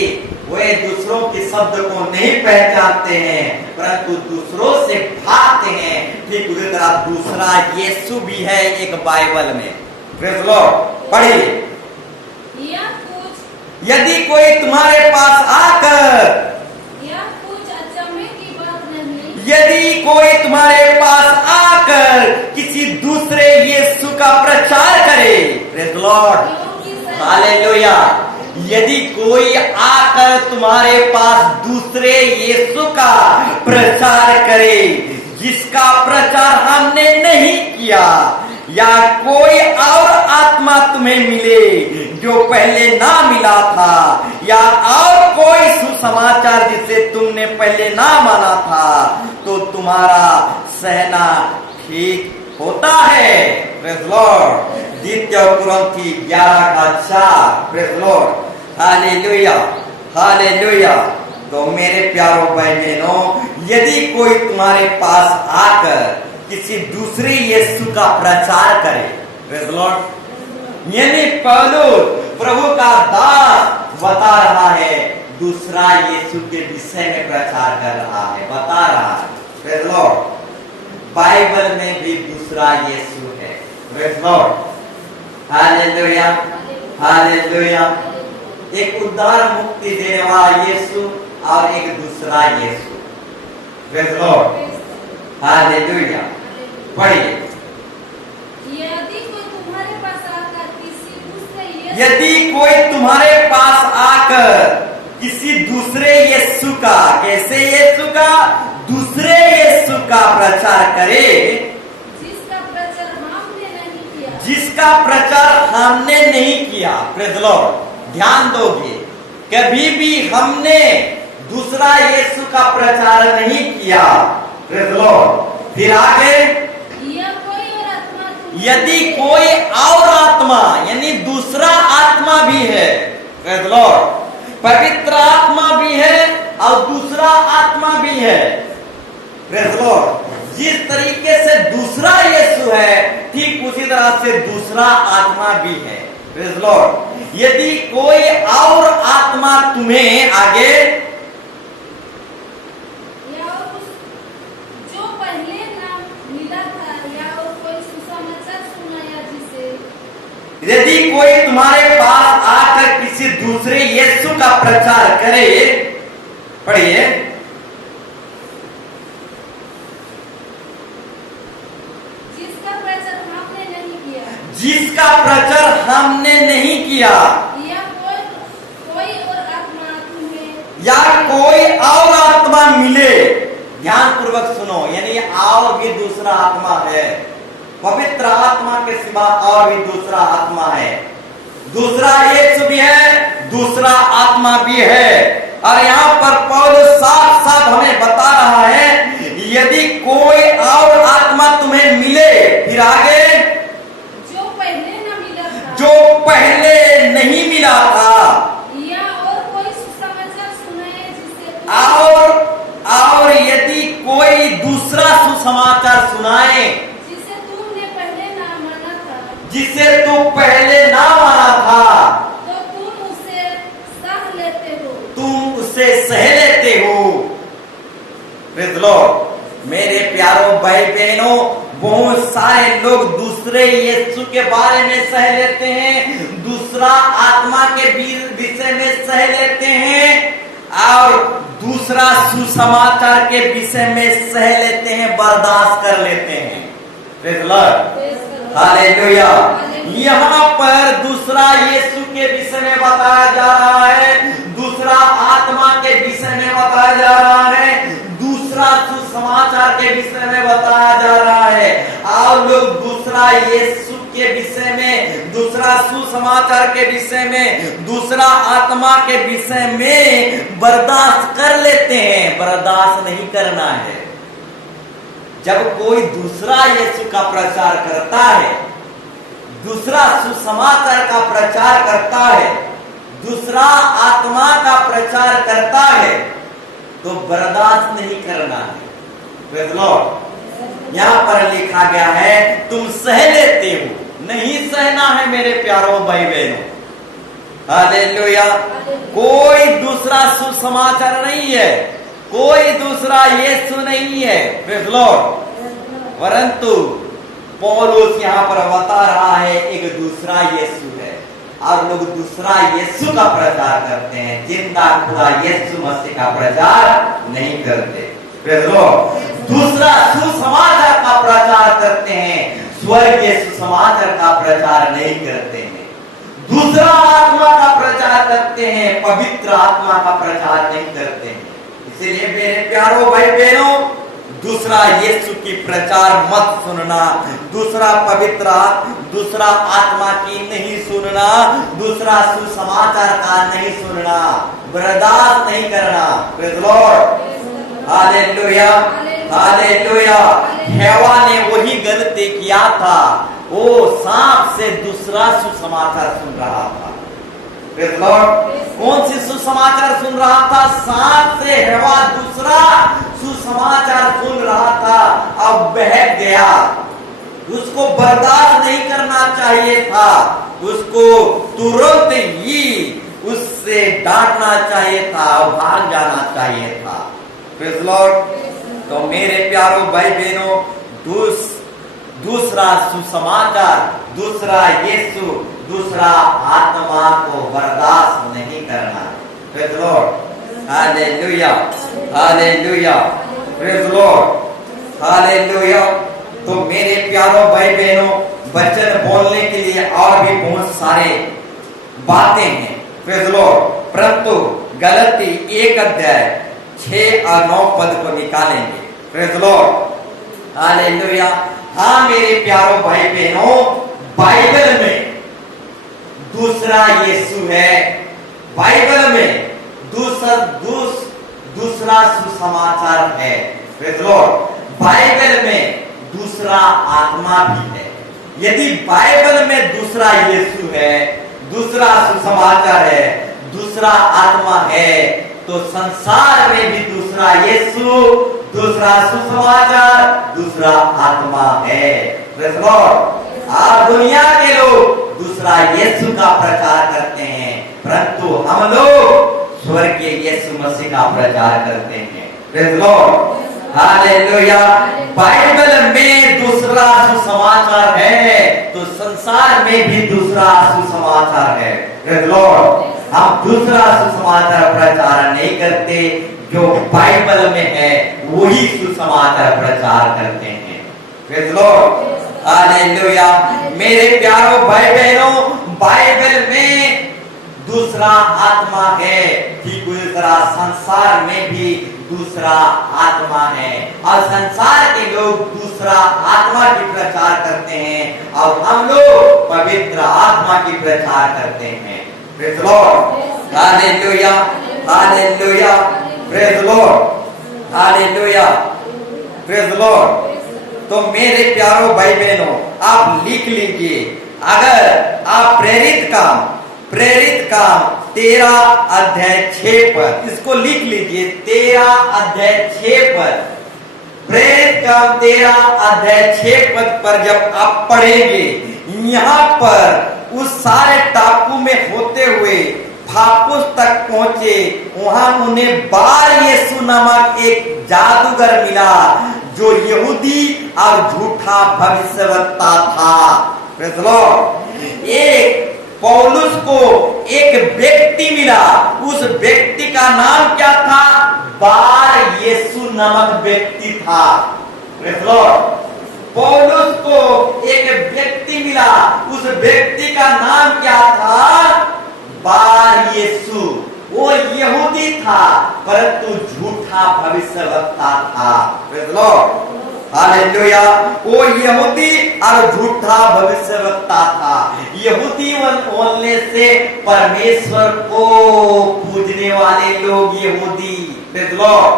वे दूसरों के शब्द को नहीं पहचानते हैं परंतु दूसरों से भागते हैं। ठीक उसी तरह दूसरा यीशु भी है एक बाइबल में। Praise the Lord. पढ़िए। यदि कोई तुम्हारे पास आकर, यदि कोई तुम्हारे पास आकर किसी दूसरे यीशु का प्रचार करे, प्रेज़ द लॉर्ड, हालेलुया। यदि कोई आकर तुम्हारे पास दूसरे यीशु का प्रचार करे जिसका प्रचार हमने नहीं किया, या कोई और आत्मा तुम्हें मिले जो पहले ना मिला था, या और कोई सुसमाचार जिसे तुमने पहले ना माना था, तो तुम्हारा सहना ठीक होता है। Praise the Lord. द्वितीय कुरिन्थी 11:4। Praise the Lord. Hallelujah, hallelujah. तो मेरे प्यारों भाई बहनों, यदि कोई तुम्हारे पास आकर किसी दूसरे यीशु का प्रचार करे, प्रेज़ द लॉर्ड, यानी पौलुस प्रभु का दास बता रहा है दूसरा यीशु के विषय में प्रचार कर रहा है, बता रहा है। Praise the Lord. बाइबल में भी दूसरा यीशु है। Praise the Lord. Hallelujah, hallelujah. एक उद्धार मुक्ति देने वाला यीशु और एक दूसरा Yeshu. Praise the Lord. Hallelujah. पढ़िए। यदि कोई तुम्हारे पास आकर किसी दूसरे यीशु का, कैसे यीशु का, दूसरे यीशु का प्रचार करे जिसका प्रचार हमने नहीं किया। Praise the Lord. ध्यान दोगे, कभी भी हमने दूसरा यीशु का प्रचार नहीं किया। Praise the Lord. फिर आगे, यदि कोई और आत्मा यानी दूसरा आत्मा भी है, प्रेज़ द लॉर्ड, पवित्र आत्मा भी है और दूसरा आत्मा भी है। Praise the Lord. जिस तरीके से दूसरा यीशु है ठीक उसी तरह से दूसरा आत्मा भी है। Praise the Lord. यदि कोई और आत्मा तुम्हें आगे जो पहले नाम मिला था या और कोई सुसमाचार सुनाया जिसे, यदि कोई तुम्हारे पास आकर किसी दूसरे यीशु का प्रचार करे, पढ़िए, जिसका प्रचार हमने नहीं किया, जिसका प्रचार हमने नहीं किया, या कोई और आत्मा तुम्हें, या कोई और आत्मा मिले। ध्यान पूर्वक सुनो, यानी और भी दूसरा आत्मा है। पवित्र आत्मा के सिवा और भी दूसरा आत्मा है। दूसरा यीशु भी है, दूसरा आत्मा भी है। और यहाँ पर पौलुस साफ साफ हमें बता रहा है, यदि कोई और आत्मा तुम्हें मिले, फिर आगे जो पहले न मिला था, जो पहले नहीं मिला था, या और कोई सुसमाचार सुनाए जिसे तुम और यदि कोई दूसरा सुसमाचार सुनाए जिसे तुमने पहले ना माना था, जिसे तू पहले ना माना था, तो तुम उसे सह लेते हो। तुम उसे सह लेते हो। Praise the Lord. मेरे प्यारों भाई बहनों, बहुत सारे लोग दूसरे यीशु के बारे में सह लेते हैं, दूसरा आत्मा के विषय में सह लेते हैं, और दूसरा सुसमाचार के विषय में सह लेते हैं, बर्दाश्त कर लेते हैं। Praise the Lord. हालेलुया। यहाँ पर दूसरा यीशु के विषय में बताया जा रहा है, दूसरा आत्मा के विषय में बताया जा रहा है, दूसरा सुसमाचार के विषय में बताया जा रहा है, और लोग दूसरा यीशु के विषय में, दूसरा सुसमाचार के विषय में, दूसरा आत्मा के विषय में बर्दाश्त कर लेते हैं। बर्दाश्त नहीं करना है। जब कोई दूसरा यीशु का प्रचार करता है, दूसरा सुसमाचार का प्रचार करता है, दूसरा आत्मा का प्रचार करता है, तो बर्दाश्त नहीं करना है। Praise the Lord. यहाँ पर लिखा गया है, तुम सह लेते हो, नहीं सहना है मेरे प्यारों भाई बहनों। हालेलुया। कोई दूसरा सुसमाचार नहीं है, कोई दूसरा यीशु नहीं है। Praise the Lord. परंतु पौलुस यहाँ पर बता रहा है, एक दूसरा यीशु है, और लोग दूसरा यीशु का प्रचार करते हैं, जिंदा खुदा यीशु मसीह का प्रचार नहीं करते। Praise the Lord. दूसरा सुसमाचार का प्रचार करते हैं, स्वर्गीय सुसमाचार का प्रचार नहीं करते हैं। दूसरा आत्मा का प्रचार करते हैं, पवित्र आत्मा का प्रचार नहीं करते हैं। इसलिए मेरे प्यारों भाई बहनों, दूसरा यीशु की प्रचार मत सुनना, दूसरा पवित्र, दूसरा आत्मा की नहीं सुनना, दूसरा सुसमाचार का नहीं सुनना, बर्दाश्त नहीं करना। Praise the Lord. Hallelujah. Hallelujah. हेवा ने वही गलती किया था, वो सांप से दूसरा सुसमाचार सुन रहा था। Praise the Lord. कौन सी सुसमाचार सुन रहा था? सांप से हेवा दूसरा सुसमाचार सुन रहा था, अब बहक गया। उसको बर्दाश्त नहीं करना चाहिए था, उसको तुरंत ही उससे डांटना चाहिए था, भाग जाना चाहिए था। Praise the Lord. तो मेरे प्यारों भाई बहनों, दूसरा सुसमाचार, दूसरा यीशु, दूसरा आत्मा को बर्दाश्त नहीं करना। Praise the Lord. Hallelujah. Hallelujah. Praise the Lord. Hallelujah. तो मेरे प्यारों भाई बहनों, वचन बोलने के लिए और भी बहुत सारे बातें हैं। Praise the Lord. परंतु गलती 1 अध्याय 6 और 9 पद को निकालेंगे। Praise the Lord. हालेलुया। हाँ मेरे प्यारों भाई बहनों, बाइबल में दूसरा यीशु है, बाइबल में दूसरा सुसमाचार है। Praise the Lord. बाइबल में दूसरा आत्मा भी है। यदि बाइबल में दूसरा यीशु है, दूसरा सुसमाचार है, दूसरा आत्मा है, तो संसार में भी दूसरा यीशु, दूसरा सुसमाचार, दूसरा आत्मा है। Praise the Lord. आज दुनिया के लोग दूसरा यीशु का प्रचार करते हैं, परंतु हम लोग स्वर्गीय यीशु मसीह का प्रचार करते हैं। Praise the Lord. Hallelujah. Bible में दूसरा सुसमाचार है, तो संसार में भी दूसरा सुसमाचार है। Praise the Lord. हम दूसरा सुसमाचार प्रचार नहीं करते, जो बाइबल में है वही सुसमाचार प्रचार करते हैं। Praise the Lord. हालेलुया। मेरे प्यारों भाई बहनों, बाइबल में दूसरा आत्मा है, ठीक उसी तरह संसार में भी दूसरा आत्मा है, और संसार के लोग दूसरा आत्मा की प्रचार करते हैं, और हम लोग पवित्र आत्मा की प्रचार करते हैं। Praise the Lord. Hallelujah. Hallelujah, praise Lord, hallelujah, praise Lord. तो मेरे प्यारो भाई बहनों, आप लिख लीजिए, अगर आप प्रेरित काम 13 अध्याय 6 पर, इसको लिख लीजिए, 13 अध्याय 6 पर, प्रेरित काम 13 अध्याय 6 पर जब आप पढ़ेंगे, यहाँ पर उस सारे टापू में होते हुए फापुस तक पहुंचे, वहां उन्हें बार यीशु नामक एक जादूगर मिला जो यहूदी और झूठा भविष्यवक्ता था। Praise Lord. एक पौलुस को एक व्यक्ति मिला, उस व्यक्ति का नाम क्या था? बार यीशु नामक व्यक्ति था। Praise Lord. पौलुस को एक व्यक्ति मिला, उस व्यक्ति का नाम क्या था? बार यीशु। वो यहूदी था परंतु झूठा भविष्यवक्ता था। Praise Lord, hallelujah. वो यहूदी और झूठा भविष्यवक्ता था। यहूदी बोलने से परमेश्वर को पूजने वाले लोग यहूदी, प्रेज़ लॉर्ड।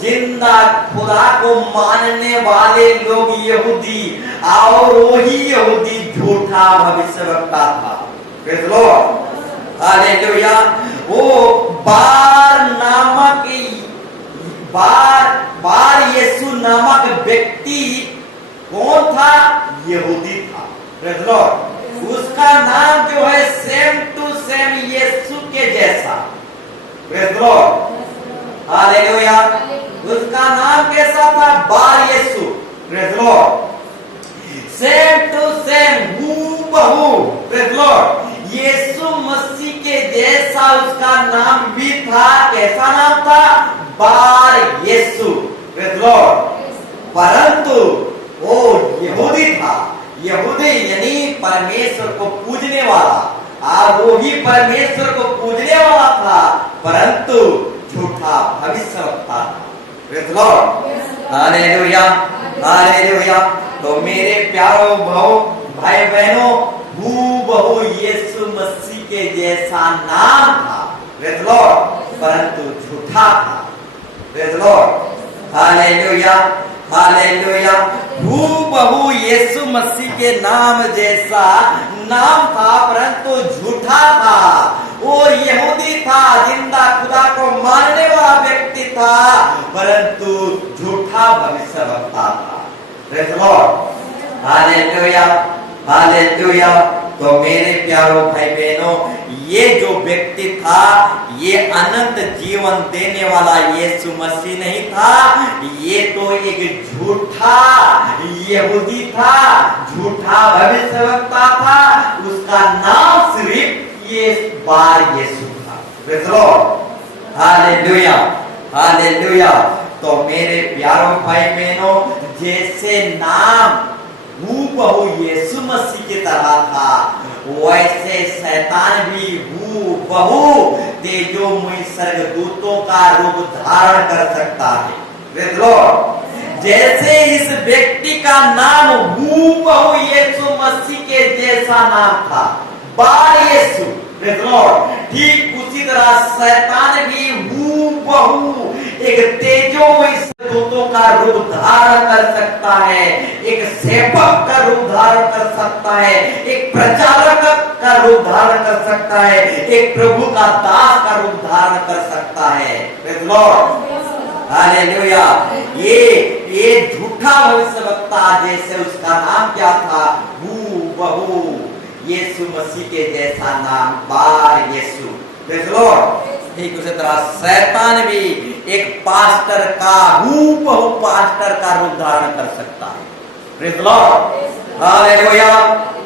जिंदा खुदा को मानने वाले लोग यहूदी, और वही यहूदी झूठा भविष्यवक्ता था। Praise Lord, hallelujah. वो बार यीशु नामक व्यक्ति कौन था? यहूदी था। Praise Lord. उसका नाम जो है सेम टू सेम यीशु के जैसा। Praise Lord, hallelujah. उसका नाम कैसा था? Bar Yeshu. Praise Lord. Same to same, हूबहू। Praise Lord. यीशु मसीह के जैसा उसका नाम भी था। कैसा नाम था? बार यीशु। Praise Lord. परंतु वो यहूदी था। यहूदी यानी परमेश्वर को पूजने वाला, और वो ही परमेश्वर को पूजने वाला था परंतु झूठा भविष्यवक्ता था। Praise Lord, hallelujah, hallelujah. तो मेरे प्यारो भाई बहनों, हूबहू यीशु मसीह के जैसा नाम था। प्रेज़ लॉर्ड, परंतु झूठा था। Praise Lord, hallelujah, hallelujah. हूबहू यीशु मसीह के नाम जैसा नाम था परंतु झूठा था। वो यहूदी था, जिंदा खुदा को मानने वाला व्यक्ति था परंतु झूठा भविष्यवक्ता था। Praise Lord, hallelujah, hallelujah. तो मेरे प्यारो भाई बहनों, ये जो व्यक्ति था, ये अनंत जीवन देने वाला यीशु मसीह नहीं था। ये तो एक झूठा यहूदी था, झूठा भविष्यवक्ता था। उसका नाम सिर्फ ये बार यीशु था। Praise Lord, hallelujah, hallelujah. तो मेरे प्यारो भाई बहनों, जैसे नाम हूबहू यीशु मसीह की तरह था, वैसे शैतान भी हूबहू तेजोमय स्वर्गदूतों का रूप धारण कर सकता है। Praise Lord. जैसे इस व्यक्ति का नाम हूबहू यीशु मसीह के जैसा नाम था, बार यीशु। Praise Lord. ठीक उसी तरह शैतान भी हूबहू एक तेजोमय दूतों का रूप धारण कर सकता है, एक सेवक का रूप धारण कर सकता है, एक प्रचारक का रूप धारण कर सकता है, एक प्रभु का दास का रूप धारण कर सकता है। Praise Lord, hallelujah. ये झूठा भविष्यवक्ता, जैसे उसका नाम क्या था? हूबहू यीशु मसीह के जैसा नाम, बार यीशु। Praise Lord. ठीक उसी तरह शैतान भी एक पास्टर का, हूबहू पास्टर का रूप धारण कर सकता है। Praise Lord, hallelujah,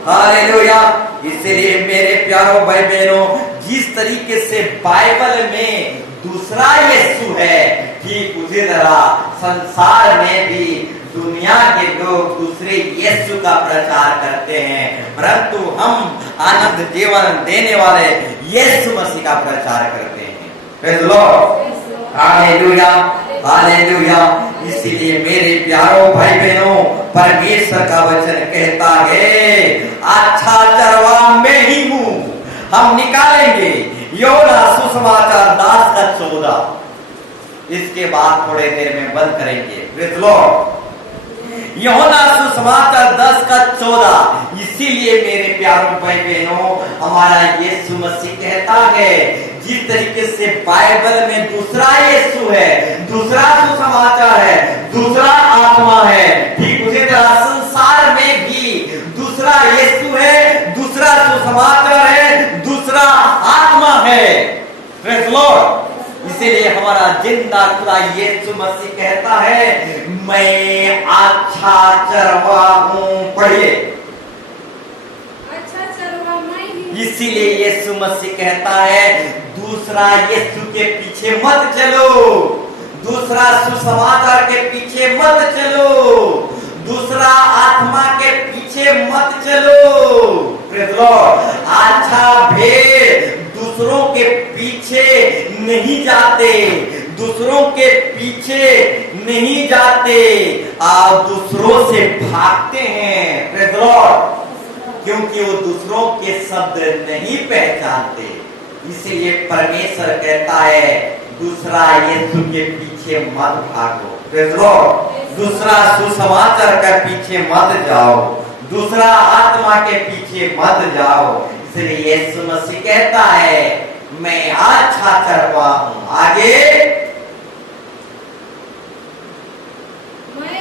hallelujah. इसलिए मेरे प्यारो भाई बहनों, जिस तरीके से बाइबल में दूसरा यीशु है, ठीक उसी तरह संसार में भी दुनिया के लोग दूसरे यीशु का प्रचार करते हैं, परंतु हम अनंत जीवन देने वाले यीशु मसीह का प्रचार करते हैं। Praise Lord, hallelujah, hallelujah. इसलिए मेरे प्यारो भाई बहनों, परमेश्वर का वचन कहता है, अच्छा चरवाहा मैं ही हूँ, हम निकालेंगे यूहन्ना सुसमाचार 10 का 14। इसके बाद थोड़े देर में बंद करेंगे। Praise Lord. यूहन्ना सुसमाचार 10 का 14। इसीलिए मेरे प्यारे भाई बहनों, हमारा यीशु मसीह कहता है, जिस तरीके से बाइबल में दूसरा यीशु है, दूसरा सुसमाचार है, दूसरा आत्मा है, ठीक उसी तरह संसार में भी दूसरा यीशु है, दूसरा सुसमाचार है, दूसरा आत्मा है। Praise Lord. इसीलिए हमारा जिंदा खुदा यीशु मसीह कहता है, मैं अच्छा चरवा हूं। पढ़िए। अच्छा चरवा मैं ही। इसीलिए यीशु मसीह कहता है, दूसरा यीशु के पीछे मत चलो, दूसरा सुसमाचार के पीछे मत चलो, दूसरा आत्मा के पीछे मत चलो। Praise Lord. अच्छा भेड़ दूसरों के पीछे नहीं जाते, दूसरों के पीछे नहीं जाते, आप दूसरों से भागते हैं। Praise Lord. क्योंकि वो दूसरों के शब्द नहीं पहचानते। इसलिए परमेश्वर कहता है, दूसरा यीशु के पीछे मत भागो। Praise Lord. दूसरा सुसमाचार के पीछे मत जाओ, दूसरा आत्मा के पीछे मत जाओ। इसलिए यीशु मसीह कहता है, मैं अच्छा चरवा हूं। आगे, मैं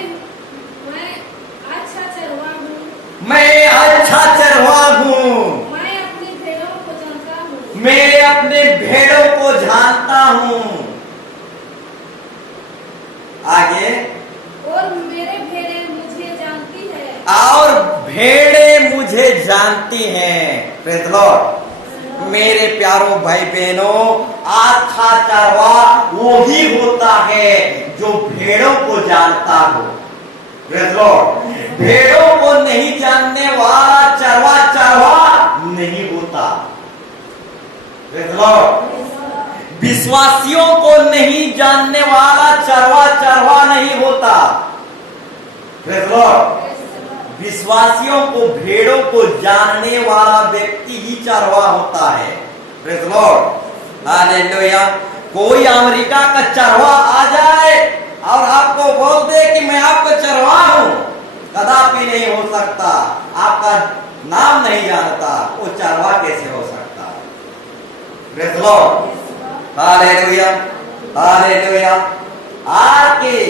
अच्छा चरवा हूँ। मैं अच्छा चरवा हूं। मैं अपनी भेड़ों को जानता हूँ। मैं अपने भेड़ों को जानता हूं। आगे, और मेरे भेड़े मुझे जानती है। और भेड़े मुझे जानती हैं। Praise Lord. मेरे प्यारों भाई बहनों, अच्छा चरवा वो ही होता है जो भेड़ों को जानता हो। Praise Lord. भेड़ों को नहीं जानने वाला चरवा नहीं होता। Praise Lord. विश्वासियों को नहीं जानने वाला चरवा नहीं होता। Praise Lord. विश्वासियों को, भेड़ों को जानने वाला व्यक्ति ही चरवा होता है। Praise Lord. हालेलुया। कोई अमेरिका का चरवा आ जाए और आपको बोल दे कि मैं आपका चरवा हूं, कदापि नहीं हो सकता। आपका नाम नहीं जानता, वो चरवा कैसे हो सकता? Praise Lord. हालेलुया। हालेलुया। आपके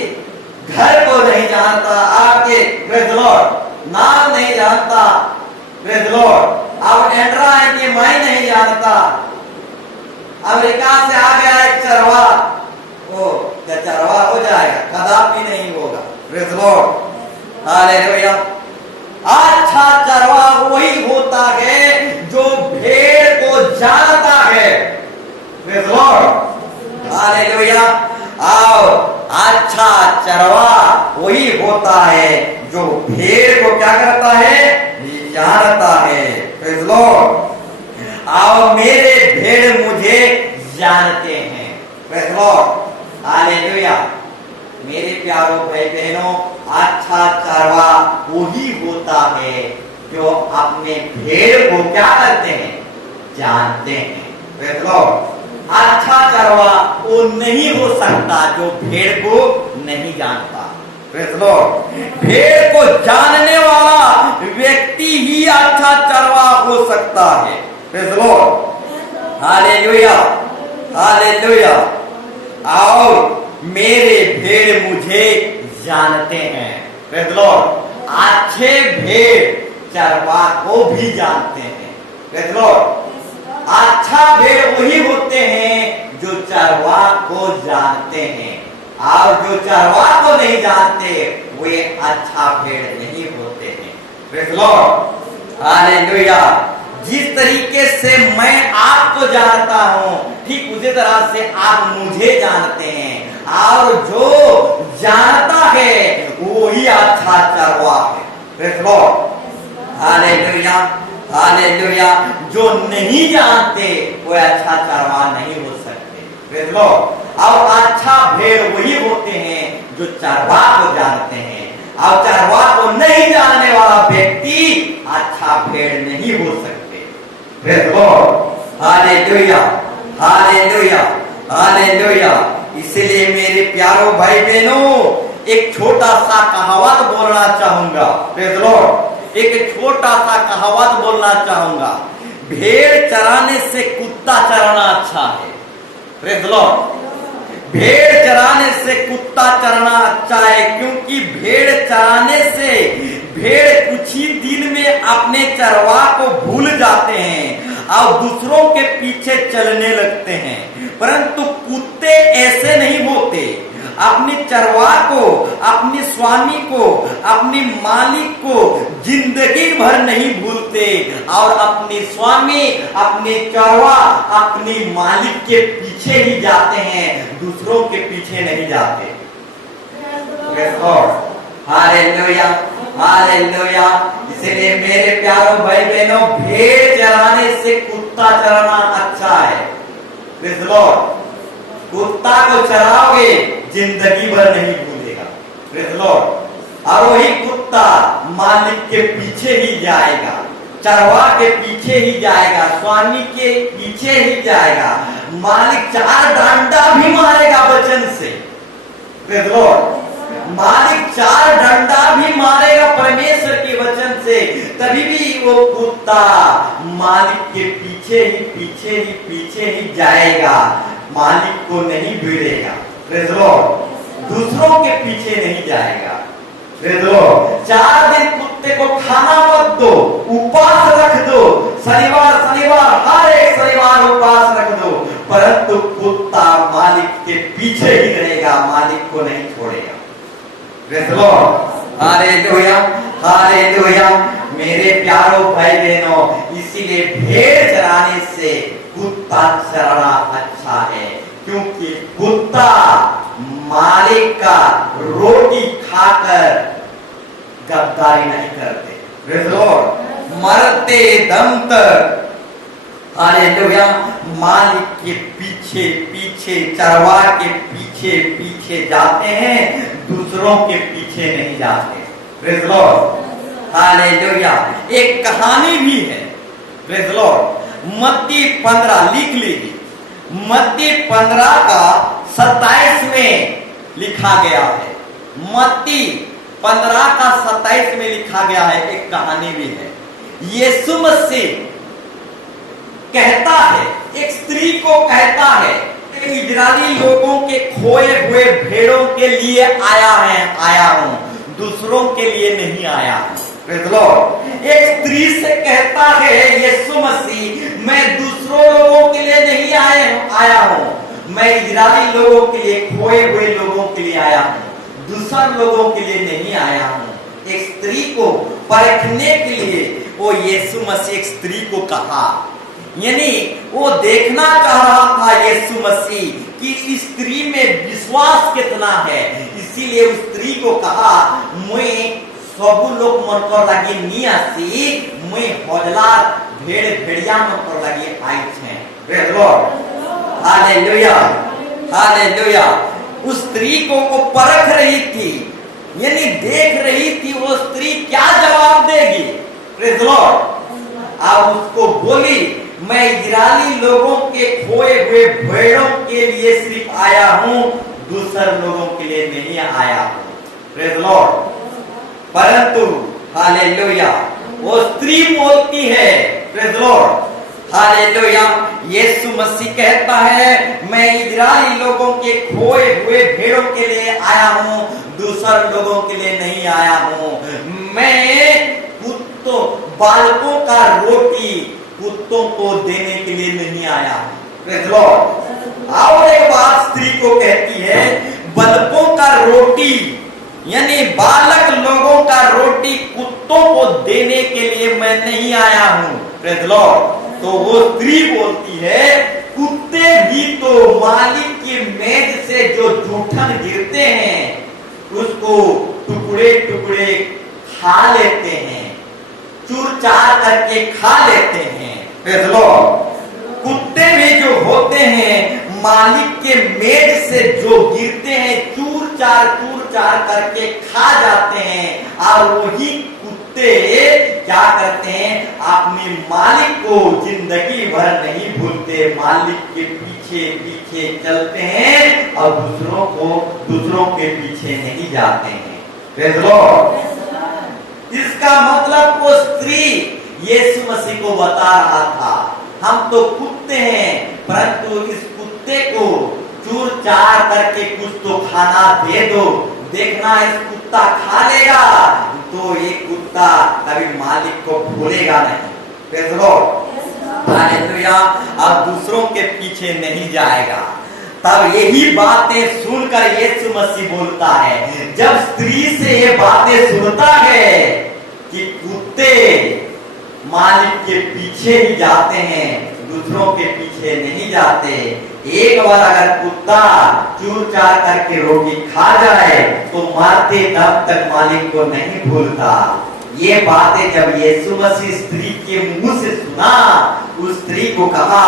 घर को नहीं जानता, आपके प्रेज़ लॉर्ड नाम नहीं जानता। Praise Lord. अब एंड्रा है कि मैं नहीं जानता। अमेरिका से आ गया एक चरवा, वो क्या चरवा हो जाएगा? कदापि नहीं होगा। Praise Lord. हालेलुया। अच्छा चरवा वही होता है जो भेड़ को जानता है। Praise Lord. हालेलुया। आओ, अच्छा चरवा वही होता है जो भेड़ को क्या करता है? जानता है। Praise Lord. आओ, मेरे भेड़ मुझे जानते हैं। Praise Lord. हालेलुया। मेरे प्यारों भाई बहनों, अच्छा चरवा वही होता है जो अपने भेड़ को क्या करते हैं? जानते हैं। Praise Lord. अच्छा चरवा वो नहीं हो सकता जो भेड़ को नहीं जानता। Praise Lord. भेड़ को जानने वाला व्यक्ति ही अच्छा चरवा हो सकता है। Praise Lord. हालेलुया। हालेलुया। और मेरे भेड़ मुझे जानते हैं। Praise Lord. अच्छे भेड़ चरवा को भी जानते हैं। Praise Lord. अच्छा भेड़ वही होते हैं जो चरवा को जानते हैं, और जो चरवा को नहीं जानते वे अच्छा भेड़ नहीं होते हैं। Praise Lord. हालेलुया। जिस तरीके से मैं आपको जानता हूं, ठीक उसी तरह से आप मुझे जानते हैं, और जो जानता है वो ही अच्छा चरवा है। Praise Lord. हालेलुया। हालेलुया। जो नहीं जानते वो अच्छा चरवा नहीं हो सकते। Praise Lord. और अच्छा भेड़ वही होते हैं जो चरवा को जानते हैं, और चरवा को नहीं जानने वाला व्यक्ति अच्छा भेड़ नहीं हो सकते। Praise Lord. Hallelujah. Hallelujah, hallelujah. इसलिए मेरे प्यारों भाई बहनों, एक छोटा सा कहावत बोलना चाहूंगा। Praise the Lord. एक छोटा सा कहावत बोलना चाहूंगा। भेड़ चराने से कुत्ता चराना अच्छा है। Praise the Lord. भेड़ चराने से कुत्ता चराना अच्छा है, क्योंकि भेड़ चराने से भेड़ कुछ ही दिन में अपने चरवाह को भूल जाते हैं और दूसरों के पीछे चलने लगते हैं। परंतु कुत्ते ऐसे नहीं होते। अपने चरवाह को, अपने स्वामी को, अपने मालिक को जिंदगी भर नहीं भूलते और अपने स्वामी, अपने चरवाह, अपने मालिक के पीछे ही जाते हैं, दूसरों के पीछे नहीं जाते। Hallelujah, hallelujah. इसलिए मेरे प्यारों भाई बहनों, भेड़ चराने से कुत्ता चराना अच्छा है। Praise the Lord. कुत्ता को चराओगे, जिंदगी भर नहीं भूलेगा। Praise the Lord. और वही कुत्ता मालिक के पीछे ही जाएगा, चरवाह के पीछे ही जाएगा, स्वामी के पीछे ही जाएगा। मालिक 4 डंडा भी मारेगा वचन से। Praise the Lord. मालिक 4 डंडा भी मारेगा परमेश्वर के वचन से, तभी भी वो कुत्ता मालिक के पीछे ही जाएगा, मालिक को नहीं भिड़ेगा। Praise the Lord. दूसरों के पीछे नहीं जाएगा। Praise the Lord. 4 दिन कुत्ते को खाना मत दो, उपवास रख दो। शनिवार हर एक शनिवार उपवास रख दो, परंतु कुत्ता मालिक के पीछे ही रहेगा, मालिक को नहीं छोड़ेगा। Praise the Lord. Hallelujah, hallelujah. मेरे प्यारों भाई बहनों, इसीलिए भेड़ चराने से कुत्ता चराना अच्छा है, क्योंकि कुत्ता मालिक का रोटी खाकर गद्दारी नहीं करते। Praise the Lord. मरते दम तक, हालेलुया, मालिक के पीछे, चरवाह के पीछे जाते हैं, दूसरों के पीछे नहीं जाते। Praise the Lord. हालेलुया। एक कहानी भी है। Praise the Lord. मत्ती 15 लिख लीजिए। मत्ती 15 का 27 में लिखा गया है। मत्ती 15 का 27 में लिखा गया है। एक कहानी भी है। यीशु मसीह कहता है, एक स्त्री को कहता है, इजरायली लोगों के खोए हुए भेड़ों के लिए आया हूं, दूसरों के लिए नहीं आया हूं। Praise the Lord. एक स्त्री से कहता है यीशु मसीह, मैं दूसरों लोगों के लिए नहीं आया हूं, मैं इजरायली लोगों के लिए, खोए हुए लोगों के लिए आया हूं, दूसरे लोगों के लिए नहीं आया हूं। एक स्त्री को परखने के लिए वो यीशु मसीह एक स्त्री को कहा, यानी वो देखना चाह रहा था यीशु मसीह कि इस स्त्री में विश्वास कितना है। इसीलिए उस स्त्री को कहा, मैं सबू लोग मन कर लगी नहीं आसी, मैं हौजलार भेड़िया मन कर लगी आई छे। Praise the Lord. Hallelujah, hallelujah. उस स्त्री को वो परख रही थी, यानी देख रही थी वो स्त्री क्या जवाब देगी। Praise the Lord. अब उसको बोली, मैं इजरायली लोगों के खोए हुए भेड़ों के लिए सिर्फ आया हूं, दूसरे लोगों के लिए नहीं आया हूं। Praise the Lord. परंतु हालेलुया, वो स्त्री बोलती है, प्रेज़ द लॉर्ड, हालेलुया, यीशु मसीह कहता है, मैं इजरायली लोगों के खोए हुए भेड़ों के लिए आया हूं, दूसरे लोगों के लिए नहीं आया हूं। मैं कुत्तों, बालकों का रोटी कुत्तों को देने के लिए नहीं आया। Praise the Lord. और एक बात स्त्री को कहती है, बालकों का रोटी, यानी बालक लोगों का रोटी कुत्तों को देने के लिए मैं नहीं आया हूं। Praise the Lord. तो वो स्त्री बोलती है, कुत्ते भी तो मालिक की मेज से जो जूठन गिरते हैं उसको टुकड़े टुकड़े खा लेते हैं, चूर चार करके खा लेते हैं। Praise the Lord. कुत्ते भी जो होते हैं मालिक के मेज से जो गिरते हैं, चूर चार करके खा जाते हैं, और वही कुत्ते क्या करते हैं, अपने मालिक को जिंदगी भर नहीं भूलते, मालिक के पीछे पीछे चलते हैं और दूसरों के पीछे नहीं जाते हैं। Praise Lord. इसका मतलब वो स्त्री यीशु मसीह को बता रहा था, हम तो कुत्ते हैं, परंतु इस कुत्ते को चूर चार करके कुछ तो खाना दे दो, देखना इस कुत्ता खा लेगा तो ये कुत्ता कभी मालिक को भूलेगा नहीं। Praise Lord. हालेलुया। अब दूसरों के पीछे नहीं जाएगा। तब यही बातें सुनकर यीशु मसीह बोलता है, जब स्त्री से ये बातें सुनता है कि कुत्ते मालिक के पीछे ही जाते हैं, दूसरों के पीछे नहीं जाते, एक बार अगर कुत्ता चूर चार करके रोटी खा जाए तो मारते दम तक मालिक को नहीं भूलता। ये बातें जब यीशु मसीह स्त्री के मुंह से सुना, उस स्त्री को कहा,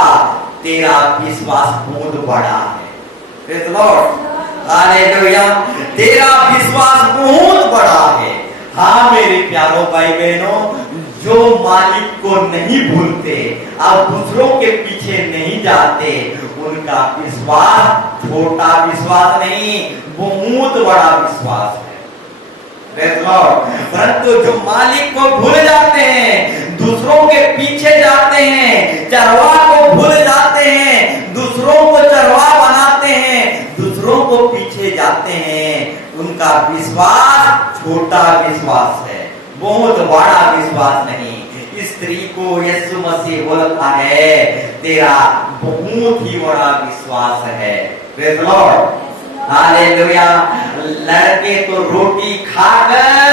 तेरा विश्वास बहुत बड़ा है। Praise Lord. हालेलुया। तेरा विश्वास बहुत बड़ा है। हाँ मेरे प्यारों भाई बहनों, जो मालिक को नहीं भूलते और दूसरों के पीछे नहीं जाते, उनका विश्वास छोटा विश्वास नहीं, बहुत बड़ा विश्वास है। परंतु जो मालिक को भूल जाते हैं, दूसरों के पीछे जाते हैं, चरवाह को भूल जाते हैं, दूसरों को चरवाह बनाते हैं, दूसरों को पीछे जाते हैं, उनका विश्वास छोटा विश्वास है, बहुत बड़ा विश्वास नहीं। स्त्री को यीशु मसीह बोलता है, तेरा बहुत ही बड़ा विश्वास है। Praise Lord. हालेलुया। लड़के तो रोटी खाकर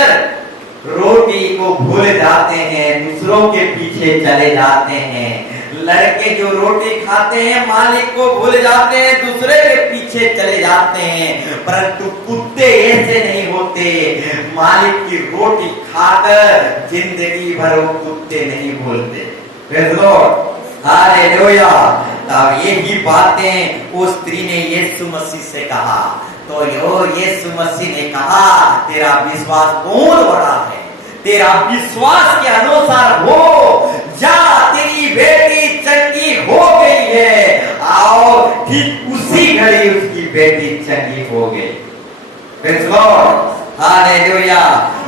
रोटी को भूल जाते हैं, दूसरों के पीछे चले जाते हैं। लड़के जो रोटी खाते हैं मालिक को भूल जाते हैं, दूसरे के पीछे चले जाते हैं, परंतु कुत्ते ऐसे नहीं होते, मालिक की रोटी खाकर जिंदगी भर वो कुत्ते नहीं भूलते। Praise Lord. हालेलुया। तब यही बातें उस स्त्री ने यीशु मसीह से कहा, तो यीशु मसीह ने कहा, तेरा विश्वास बहुत बड़ा है, तेरा विश्वास के अनुसार हो जा, तेरी बेटी चंगी हो गई है। और ठीक उसी घड़ी उसकी बेटी चंगी हो गई। Praise Lord. हालेलुया।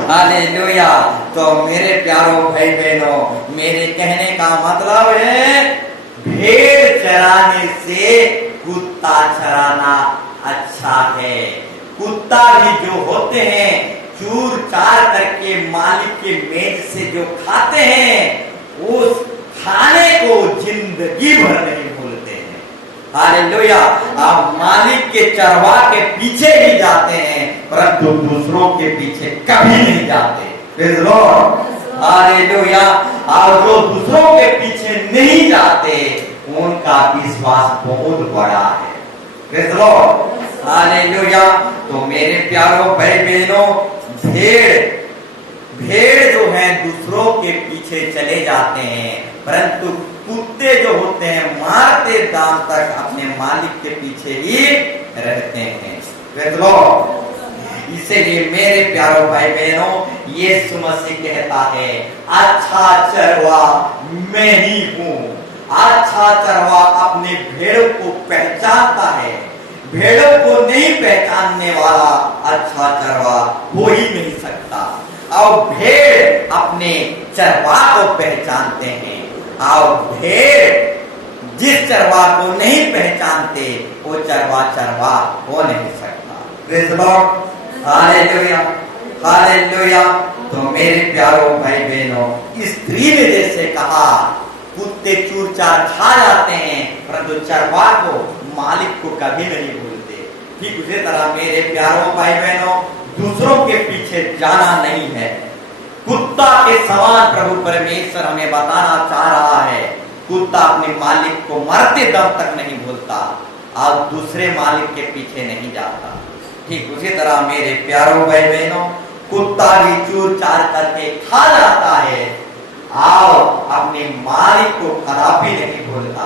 हालेलुया। तो मेरे प्यारों भाई बहनों, मेरे कहने का मतलब है, भेड़ चराने से कुत्ता चराना अच्छा है। कुत्ता भी जो होते हैं, चूर चार करके मालिक के मेज से जो खाते हैं, उस खाने को जिंदगी भर नहीं भूलते हैं। हालेलुया। आप मालिक के चरवाह के पीछे ही जाते हैं, परंतु दूसरों के पीछे कभी नहीं जाते। Praise Lord. हालेलुया। और जो दूसरों के पीछे नहीं जाते, उनका विश्वास बहुत बड़ा है। Praise Lord. हालेलुया। तो मेरे प्यारों भाई बहनों, भेड़ जो है दूसरों के पीछे चले जाते हैं, परंतु कुत्ते जो होते हैं मारते दाम तक अपने मालिक के पीछे ही रहते हैं। Praise Lord. इसीलिए मेरे प्यारों भाई बहनों, यीशु मसीह कहता है, अच्छा चरवाह मैं ही हूँ। अच्छा चरवाह अपने भेड़ों को पहचानता है, भेड़ों को नहीं पहचानने वाला अच्छा चरवाह हो ही नहीं सकता। और भेड़ अपने चरवाह को पहचानते हैं, और भेड़ जिस चरवाह को नहीं पहचानते, वो चरवाह हो नहीं सकता। Praise Lord. हालेलुया। हालेलुया। तो मेरे प्यारों भाई बहनों, स्त्री ने जैसे कहा, कुत्ते चूर चार खा जाते हैं, परंतु चरवाह को मालिक को कभी नहीं भूलते। ठीक उसी तरह मेरे प्यारों भाई बहनों, दूसरों के पीछे जाना नहीं है। कुत्ता के समान प्रभु परमेश्वर हमें बताना चाह रहा है, कुत्ता अपने मालिक को मरते दम तक नहीं भूलता और दूसरे मालिक के पीछे नहीं जाता। ठीक उसी तरह मेरे प्यारों भाई बहनों, कुत्ता भी चूर चार करके खा जाता है और अपने मालिक को कदापि नहीं भूलता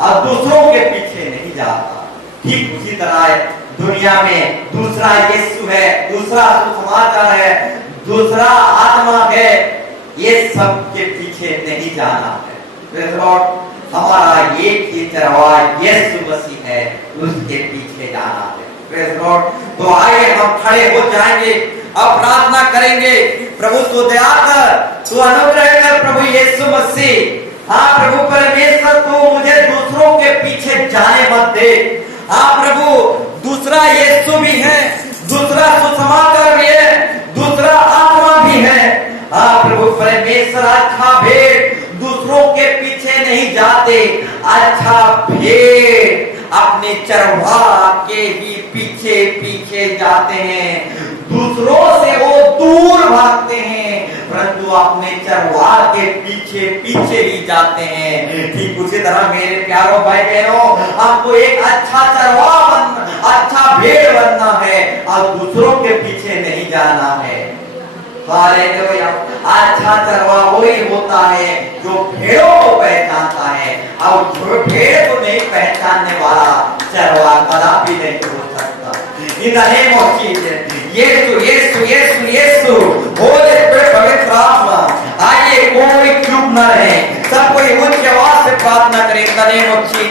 और दूसरों के पीछे नहीं जाता। ठीक उसी तरह दुनिया में दूसरा यीशु है, दूसरा सुसमाचार है, दूसरा आत्मा है, ये सब के पीछे नहीं जाना है। Praise the Lord। हमारा एक ही चरवाहा यीशु मसीह है, उसके पीछे जाना है। Praise the Lord। तो आइए हम खड़े हो जाएंगे, अब प्रार्थना करेंगे, प्रभु तू दया कर, तू अनुग्रह कर प्रभु यीशु मसीह। हाँ प्रभु परमेश्वर, तू मुझे दूसरों के पीछे जाने मत दे। हाँ प्रभु, दूसरा यीशु भी है, दूसरा सुसमाचार भी है, दूसरा आत्मा भी है। हाँ प्रभु परमेश्वर, अच्छा भेड़ दूसरों के पीछे नहीं जाते, अच्छा भेड़ अपने चरवाहा के ही पीछे पीछे जाते हैं। दूसरों से वो दूर भागते हैं, परंतु अपने चरवाहा के पीछे पीछे ही जाते हैं। ठीक उसी तरह मेरे प्यारों भाई बहनों, हमको एक अच्छा चरवाहा बनना, अच्छा भेड़ बनना है और दूसरों के पीछे नहीं जाना है। हालेलुया। अच्छा चरवाहा वही होता है जो भेड़ों को पहचानता है, और जो भेड़ को नहीं पहचानने वाला चरवाहा कदापि नहीं हो सकता। In the name of Jesus, Yeshu Yeshu Yeshu Yeshu, Holy Spirit, पवित्र आत्मा, आइए कोई चुप न रहे, सब कोई उच्च आवाज से प्रार्थना करें। इन द नेम ऑफ जीसस।